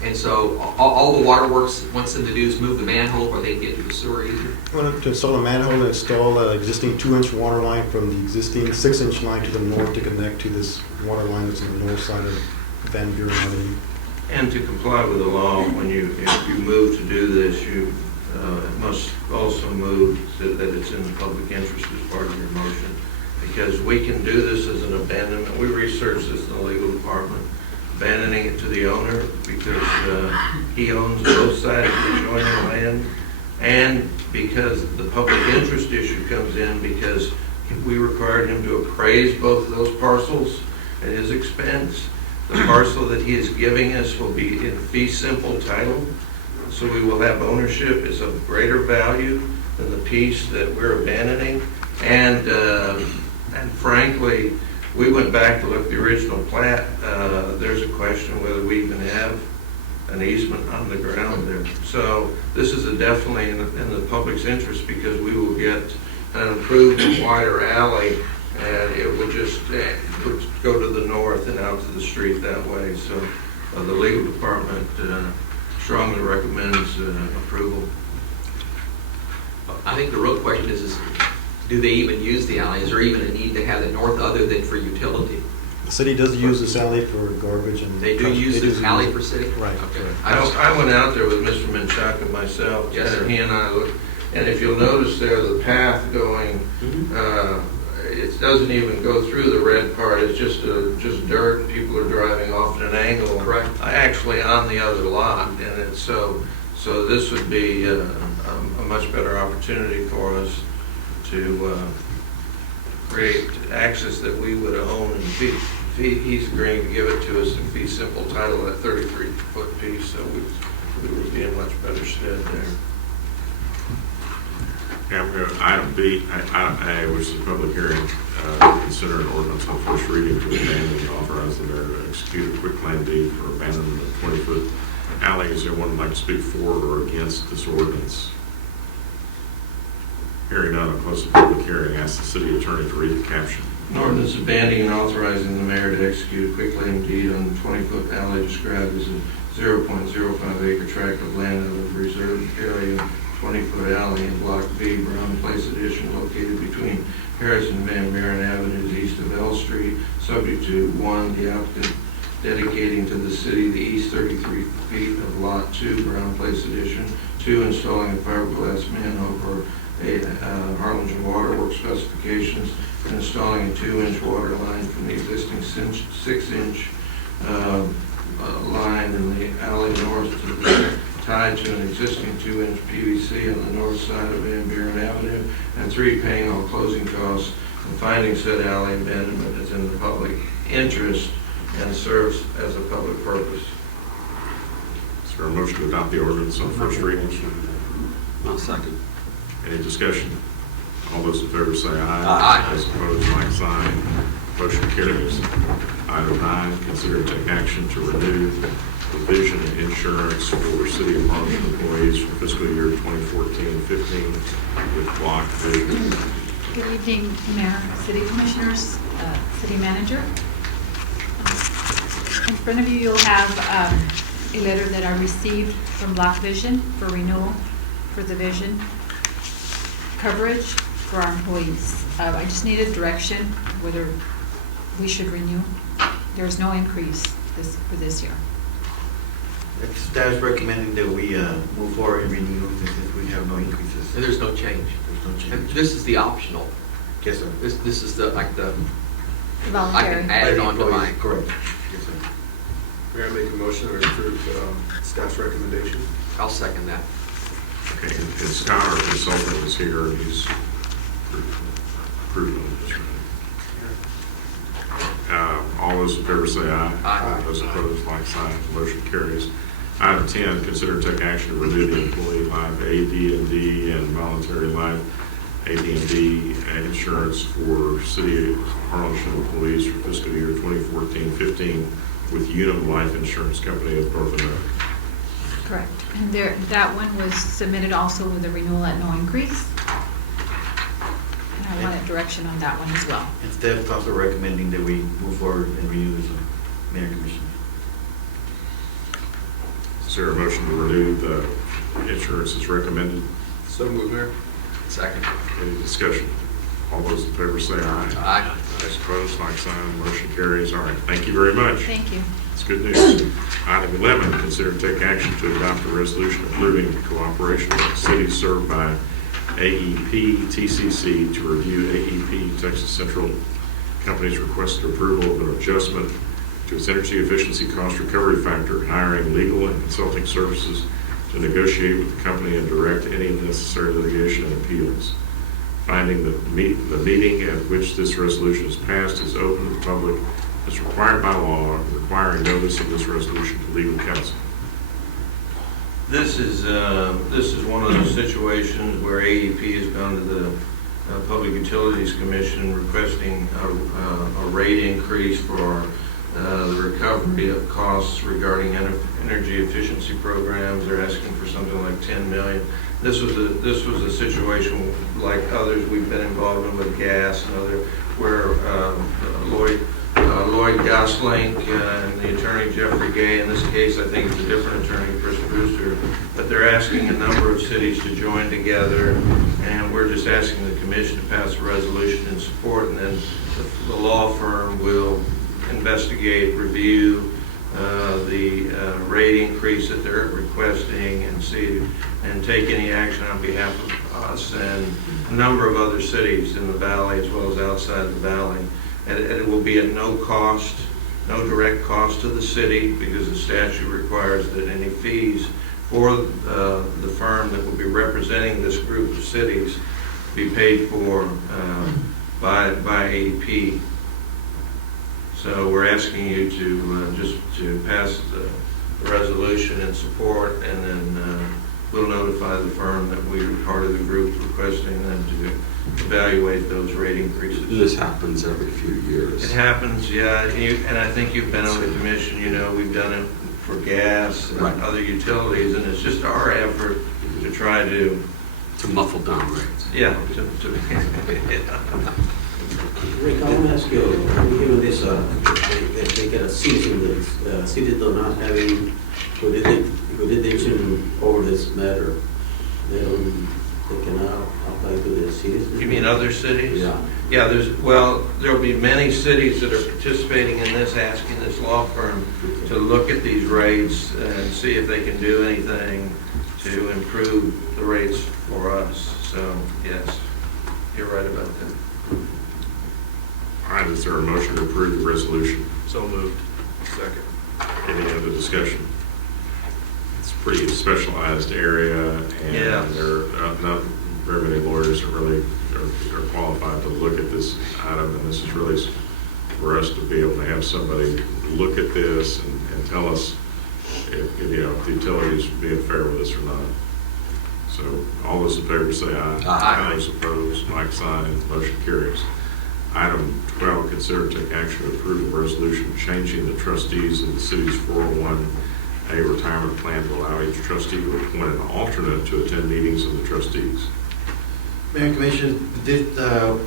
And so all the waterworks wants them to do is move the manhole where they can get to the sewer easier. To install a manhole and install an existing 2-inch water line from the existing 6-inch line to the north to connect to this water line that's on the north side of Van Buren Avenue. And to comply with the law, if you move to do this, you must also move that it's in the public interest as part of your motion. Because we can do this as an abandonment. We researched this in the legal department, abandoning it to the owner because he owns both sides of the adjoining land, and because the public interest issue comes in because we required him to appraise both of those parcels at his expense. The parcel that he is giving us will be in fee simple title, so we will have ownership is of greater value than the piece that we're abandoning. And frankly, we went back to look at the original plat. There's a question whether we even have an easement on the ground there. So this is definitely in the public's interest because we will get an improved and wider alley, and it will just go to the north and out to the street that way. So the legal department strongly recommends approval. I think the real question is do they even use the alley? Is there even a need to have it north other than for utility? The city does use this alley for garbage and... They do use this alley for city? Right. Okay. I went out there with Mr. Menchaca myself, Yes, sir. and he and I looked, and if you'll notice there, the path going, it doesn't even go through the red part, it's just dirt, people are driving off at an angle. Correct. Actually on the other lot, and it's so this would be a much better opportunity for us to create access that we would own, and he's agreeing to give it to us in fee simple title, that 33-foot piece, so we would be in much better stead there. Yeah, we're going to item B, item A, which is a public hearing, consider an ordinance on first reading to abandon and authorize the mayor to execute a quick claim deed for abandonment of 20-foot alley. Is there one who'd like to speak for or against this ordinance? Hearing none, I'll close the public hearing. Ask the city attorney to read the caption. An ordinance abandoning and authorizing the mayor to execute a quick claim deed on the 20-foot alley described as a 0.05 acre tract of land of the reserved area, 20-foot alley in Block B, Brown Place Edition, located between Harris and Van Buren Avenues east of L Street, subject to 1, the applicant dedicating to the city the east 33 feet of Lot 2, Brown Place Edition, 2, installing a fiberglass manhole for Harlingen waterworks specifications, and installing a 2-inch water line from the existing 6-inch line in the alley north to the tied to an existing 2-inch PVC on the north side of Van Buren Avenue, and 3, paying all closing costs and finding said alley abandonment is in the public interest and serves as a public purpose. Is there a motion to adopt the ordinance on first reading? I'll second. Any discussion? All those in favor say aye. Aye. Those opposed, like sign. Motion carries. Item 9, consider and take action to renew the vision and insurance for City of Harlingen employees for fiscal year 2014-15 with Block Vision. Good evening, Mayor, City Commissioners, City Manager. In front of you, you'll have a letter that I received from Black Vision for renewal for the vision coverage. for our employees. I just needed direction whether we should renew. There's no increase for this year. Staff is recommending that we move forward and renew since we have no increases. And there's no change. There's no And change. this is the optional. Yes, sir. This is the, like the, I Voluntary. can add it on to mine. Correct. Yes, sir. Mayor, I make a motion to approve staff's recommendation. I'll second that. Okay, and Scott, our consultant, is here, and he's approved on this, right? All those in favor say aye. Aye. Those opposed, like sign. Motion carries. Item 10, consider and take action to renew the employee life AD&D and voluntary life AD&D insurance for City of Harlingen employees for fiscal year 2014-15 with Unum Life Insurance Company of North America. Correct. And that one was submitted also with a renewal at no increase. And I wanted direction on that one as well. And staff is also recommending that we move forward and renew this, Mayor and Commissioner. Is there a motion to renew the insurance as recommended? So moved, Mayor. Second. Any discussion? All those in favor say aye. Aye. Those opposed, like sign. Motion carries. All right, thank you very much. Thank you. It's good news. Item 11, consider and take action to adopt a resolution approving cooperation with cities served by AEP TCC to review AEP Texas Central Company's requested approval of an adjustment to its energy efficiency cost recovery factor, hiring legal and consulting services to negotiate with the company and direct any necessary litigation and appeals. Finding that the meeting at which this resolution is passed is open to the public as required by law, requiring notice of this resolution to legal counsel. This is one of those situations where AEP has gone to the Public Utilities Commission requesting a rate increase for the recovery of costs regarding energy efficiency programs. They're asking for something like $10 million. This was a situation like others we've been involved in with gas and other, where Lloyd Gosling and the attorney Jeffrey Gay, in this case I think it's a different attorney, Chris Brewster, but they're asking a number of cities to join together, and we're just asking the commission to pass a resolution in support, and then the law firm will investigate, review the rate increase that they're requesting and see and take any action on behalf of us and a number of other cities in the valley as well as outside the valley. And it will be at no cost, no direct cost to the city, because the statute requires that any fees for the firm that will be representing this group of cities be paid for by AEP. So we're asking you to just to pass the resolution in support, and then we'll notify the firm that we are part of the group requesting them to evaluate those rate increases. This happens every few years. It happens, yeah, and I think you've been on the commission, you know, we've done it for gas and other utilities, and it's just our effort to try to muffle down rates. Yeah. Rick, I want to ask you, given this, they get a citizen that cities do not have any jurisdiction over this matter, they cannot apply to the citizens? You mean other cities? Yeah. Yeah, there'll be many cities that are participating in this, asking this law firm to look at these rates and see if they can do anything to improve the rates for us. So, yes, you're right about that. All right, is there a motion to approve the resolution? So moved. Second. Any other discussion? It's a pretty specialized area, and Yeah. there are not very many lawyers that really are qualified to look at this item, and this is really for us to be able to have somebody look at this and tell us if the utilities being fair with us or not. So all those in favor say aye. Aye. Those opposed, like sign. Motion carries. Item 12, consider to take action to approve a resolution changing the trustees of the city's 401A retirement plan to allow each trustee to appoint an alternate to attend meetings of the trustees. Mayor and Commission,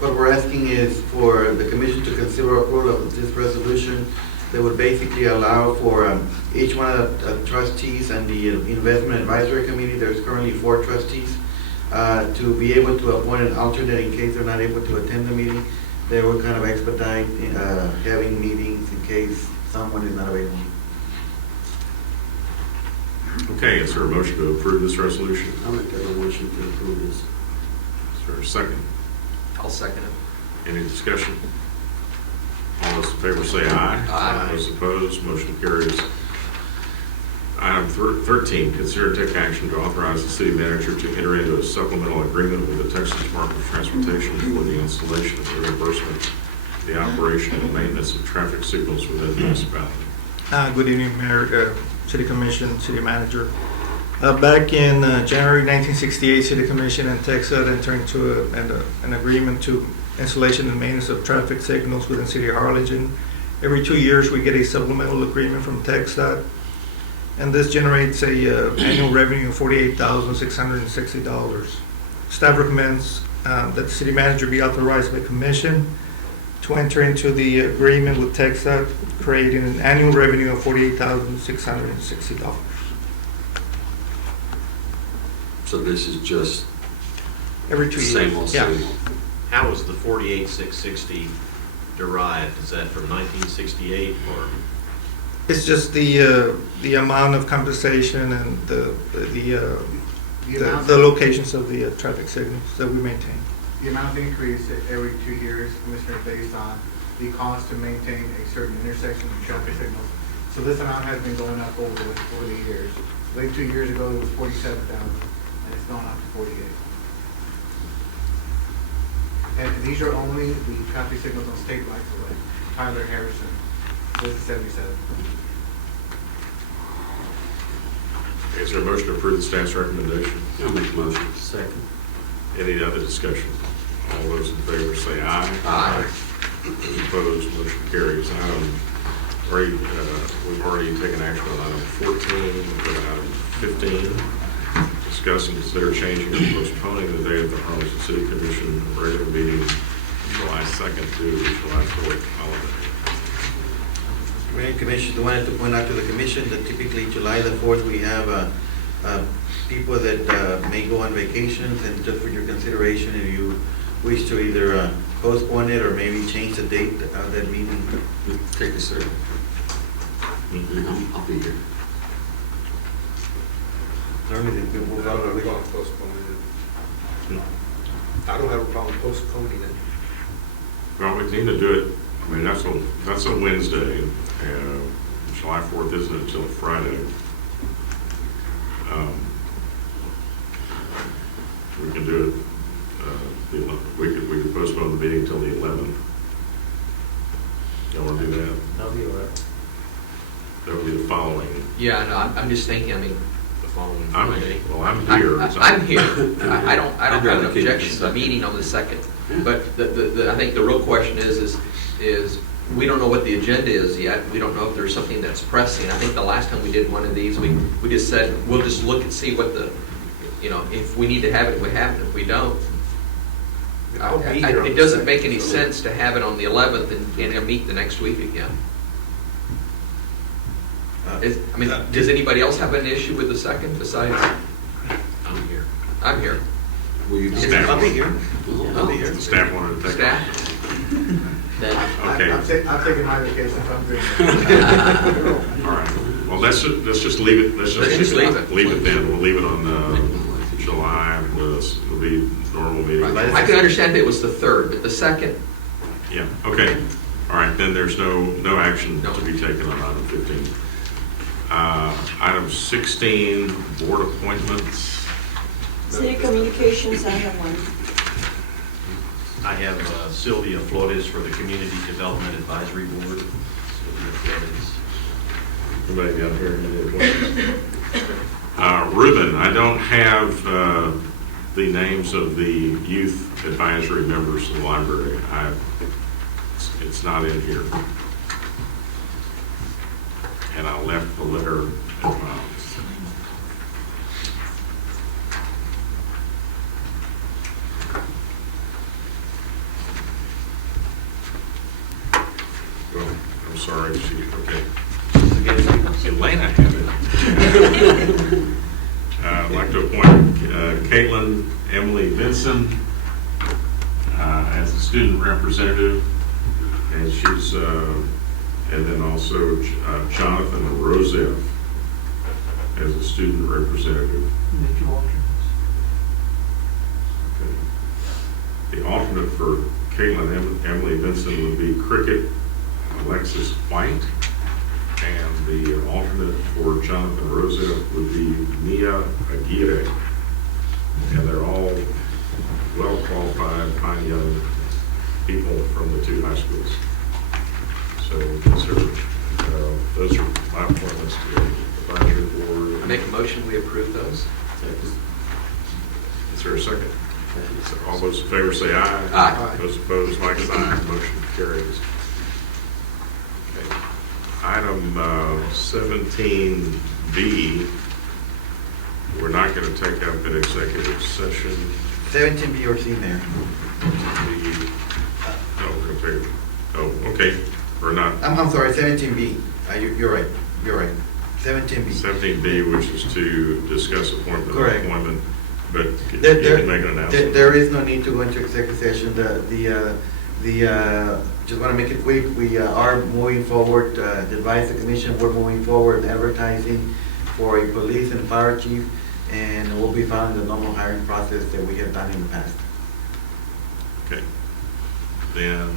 what we're asking is for the commission to consider approval of this resolution that would basically allow for each one of the trustees and the investment advisory committee. There's currently 4 trustees. to be able to appoint an alternate in case they're not able to attend the meeting. They will kind of expedite having meetings in case someone is not available. Okay, is there a motion to approve this resolution? I'll make a motion to approve this. Is there a second? I'll second it. Any discussion? All those in favor say aye. Aye. Those opposed, motion carries. Item 13, consider and take action to authorize the city manager to enter into a supplemental agreement with the Texas Department of Transportation for the installation of reimbursement, the operation and maintenance of traffic signals within the municipality. Good evening, Mayor, City Commission, City Manager. Back in January 1968, City Commission and TxDOT entered into an agreement to installation and maintenance of traffic signals within City of Harlingen. Every 2 years, we get a supplemental agreement from TxDOT, and this generates a annual revenue of $48,660. Staff recommends that the City Manager be authorized by Commission to enter into the agreement with TxDOT, creating an annual revenue of $48,660. So this is just Every 2 years. same old, Yeah. same old. How was the 48,660 derived? Is that from 1968 or? It's just the amount of compensation and the locations of the traffic signals that we maintain. The amount increase every 2 years, Commissioner, based on the cost to maintain a certain intersection of traffic signals. So this amount has been going up over the years. Like 2 years ago, it was 47,000, and it's gone up to 48. And these are only the traffic signals on state rights of way. Tyler, Harrison, this is 77. Is there a motion to approve the staff's recommendation? I'll make a motion. Second. Any other discussion? All those in favor say aye. Aye. Those opposed, motion carries. We've already taken action on item 14, we've got item 15. Discuss and consider changing or postponing the date of the Harlingen City Commission regular meeting July 2nd to July 4th holiday. Mayor and Commissioners, I wanted to point out to the Commission that typically July the 4th, we have people that may go on vacations, and just for your consideration, if you wish to either postpone it or maybe change the date of that meeting. Take a survey. I'll be here. Normally, we move out of the week. I don't have a problem postponing it. Well, we need to do it, I mean, that's a Wednesday, July 4th isn't until Friday. We can do it, we could postpone the meeting until the 11th. Y'all want to do that? That'll be all right. That would be the following. Yeah, no, I'm just thinking, I mean, The following I'm Friday. here. I'm here. I don't I'd have rather an keep it objection to the second. meeting on the second. But I think the real question is we don't know what the agenda is yet. We don't know if there's something that's pressing. I think the last time we did one of these, we just said, we'll just look and see what if we need to have it, we have it. If we don't, I'll be here on it the doesn't second, make any so- sense to have it on the 11th and meet the next week again. Does anybody else have an issue with the second besides? I'm here. I'm here. Will you Staff I'll be here. I'll be here. The staff wanted to take. Staff? Okay. I'm taking my vacation, so I'm good. All right. Well, let's just leave it. Let's just leave it. Leave it then. We'll leave it on July. It'll be normal meeting. I can understand if it was the 3rd, but the 2nd, Yeah. Okay. All right. Then there's no action to be taken on item 15. Item 16, board appointments. City Communications, I have one. I have Sylvia Flores for the Community Development Advisory Board. Sylvia Flores. Anybody got here? Ruben, I don't have the names of the youth advisory members of the library. It's not in here. And I left the letter at my office. Well, I'm sorry, okay. Elena had it. I'd like to appoint Caitlin Emily Vinson as a student representative, and and then also Jonathan Roseff as a student representative. Okay. The alternate for Caitlin Emily Vinson would be Cricket Alexis White, and the alternate for Jonathan Roseff would be Mia Aguirre. And they're all well-qualified, fine young people from the two high schools. So those are my appointments to the advisory board. I make a motion, we approve those. Is there a second? So all those in favor say aye. Aye. Those opposed, like sign. Motion carries. Okay. Item 17B, we're not going to take up an executive session. 17B or C, Mayor. No, we're going to take, oh, okay, or not. I'm sorry, 17B. You're right. You're right. 17B. 17B, which is to discuss appointment. Correct. Appointment, but you There- can make an announcement. There is no need to go into executive session. Just want to make it quick, we are moving forward, to advise the commission, we're moving forward advertising for a police and fire chief, and we'll be following the normal hiring process that we have done in the past. Okay. Then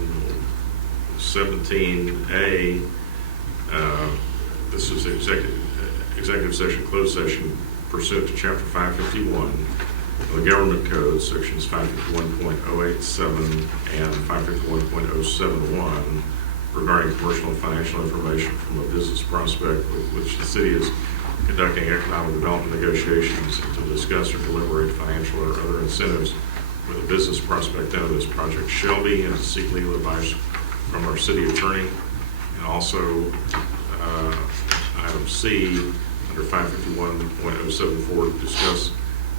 17A, this is executive session, closed session pursuant to Chapter 551 of the Government Code, Sections 551.087 and 551.071, regarding commercial and financial information from a business prospect with which the city is conducting economic development negotiations and to discuss or deliberate financial or other incentives with a business prospect under this project shall be, and to seek legal advice from our city attorney. And also item C under 551.074 to discuss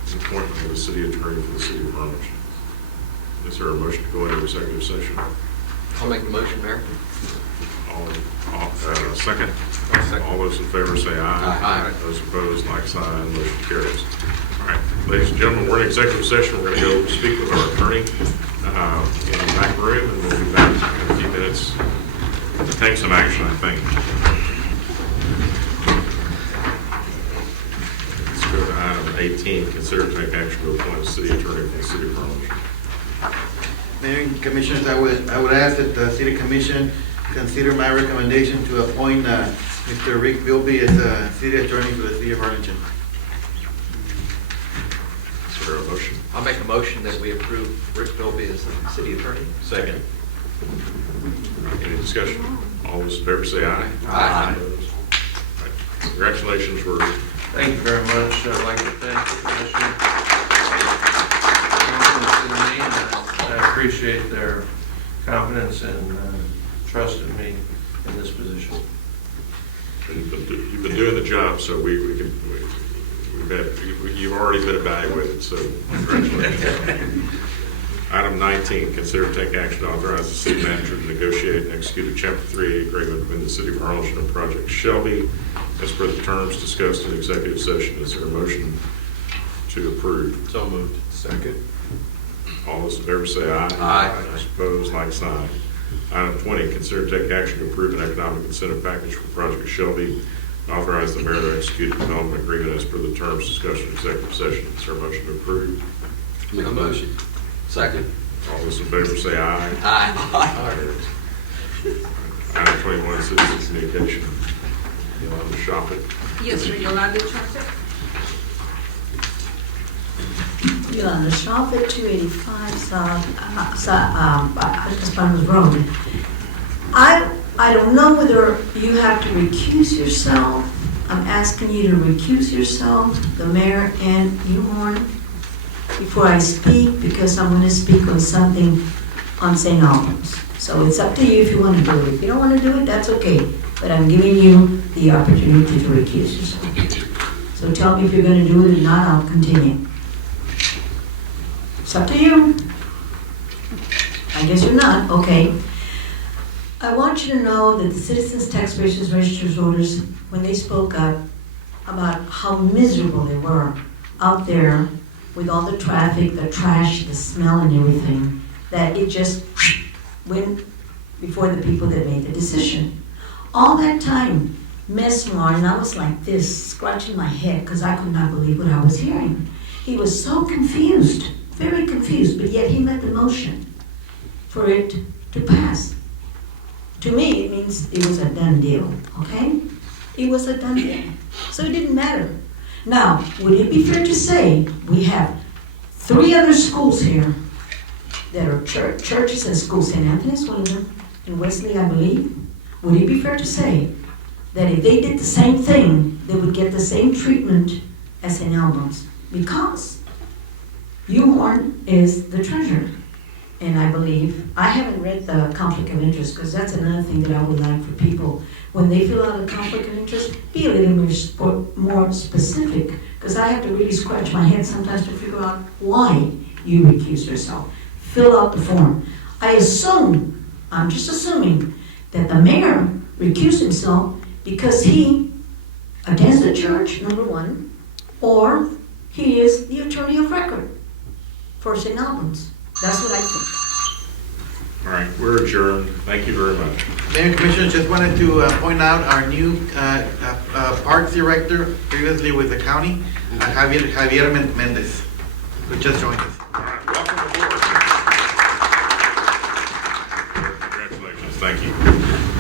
the appointment of a city attorney for the city of Harlingen. Is there a motion to go into executive session? I'll make the motion, Mayor. Second? All those in favor say aye. Aye. Those opposed, like sign. Motion carries. All right, ladies and gentlemen, we're in executive session. We're going to go speak with our attorney in the back room, and we'll be back in a few minutes to take some action, I think. Let's go to item 18, consider to take action to appoint a city attorney for the city of Harlingen. Mayor and Commissioners, I would ask that the City Commission consider my recommendation to appoint Mr. Rick Bilby as the City Attorney for the City of Harlingen. Is there a motion? I'll make a motion that we approve Rick Bilby as the city attorney. Second. Any discussion? All those in favor say aye. Aye. Opposed? All right. Congratulations, we're Thank you very much. I'd like to thank the commission. I appreciate their confidence and trust in me in this position. You've been doing the job, so you've already been evaluated, so congratulations. Item 19, consider to take action to authorize the city manager to negotiate and execute a Chapter 3 agreement between the city of Harlingen and Project Shelby as per the terms discussed in executive session. Is there a motion to approve? So moved. Second. All those in favor say aye. Aye. Those opposed, like sign. Item 20, consider to take action to approve an economic incentive package for Project Shelby and authorize the mayor to execute a development agreement as per the terms discussed in executive session. Is there a motion to approve? Make a motion. Second. All those in favor say aye. Aye. Item 21, citizen communication. Yolanda Shopping. Yes, sir, Yolanda Choppett. Yolanda Shoppett, 285 South Palmas Road. I don't know whether you have to recuse yourself. I'm asking you to recuse yourself, the mayor and you, Horn, before I speak, because I'm going to speak on something on St. Albans. So it's up to you if you want to do it. If you don't want to do it, that's okay. But I'm giving you the opportunity to recuse yourself. So tell me if you're going to do it or not, I'll continue. It's up to you. I guess you're not, okay. I want you to know that the citizens, taxpayers, registered voters, when they spoke up about how miserable they were out there with all the traffic, the trash, the smell and everything, that it just went before the people that made the decision. All that time, mesmerized, and I was like this, scratching my head, because I could not believe what I was hearing. He was so confused, very confused, but yet he made the motion for it to pass. To me, it means it was a done deal, okay? It was a done deal. So it didn't matter. Now, would it be fair to say we have 3 other schools here that are churches and schools? St. Anthony's one of them, and Wesley, I believe. Would it be fair to say that if they did the same thing, they would get the same treatment as St. Albans? Because U-Horn is the treasurer. And I believe, I haven't read the conflict of interest, because that's another thing that I would like for people. When they fill out a conflict of interest, be a little more specific, because I have to really scratch my head sometimes to figure out why you recuse yourself. Fill out the form. I assume, I'm just assuming, that the mayor recused himself because he, against the church, number one, or he is the attorney of record for St. Albans. That's what I think. All right, we're adjourned. Thank you very much. Mayor and Commissioner, just wanted to point out our new Parks Director, previously with the county, Javier Mendez, who just joined us. All right, welcome aboard. Congratulations. Thank you.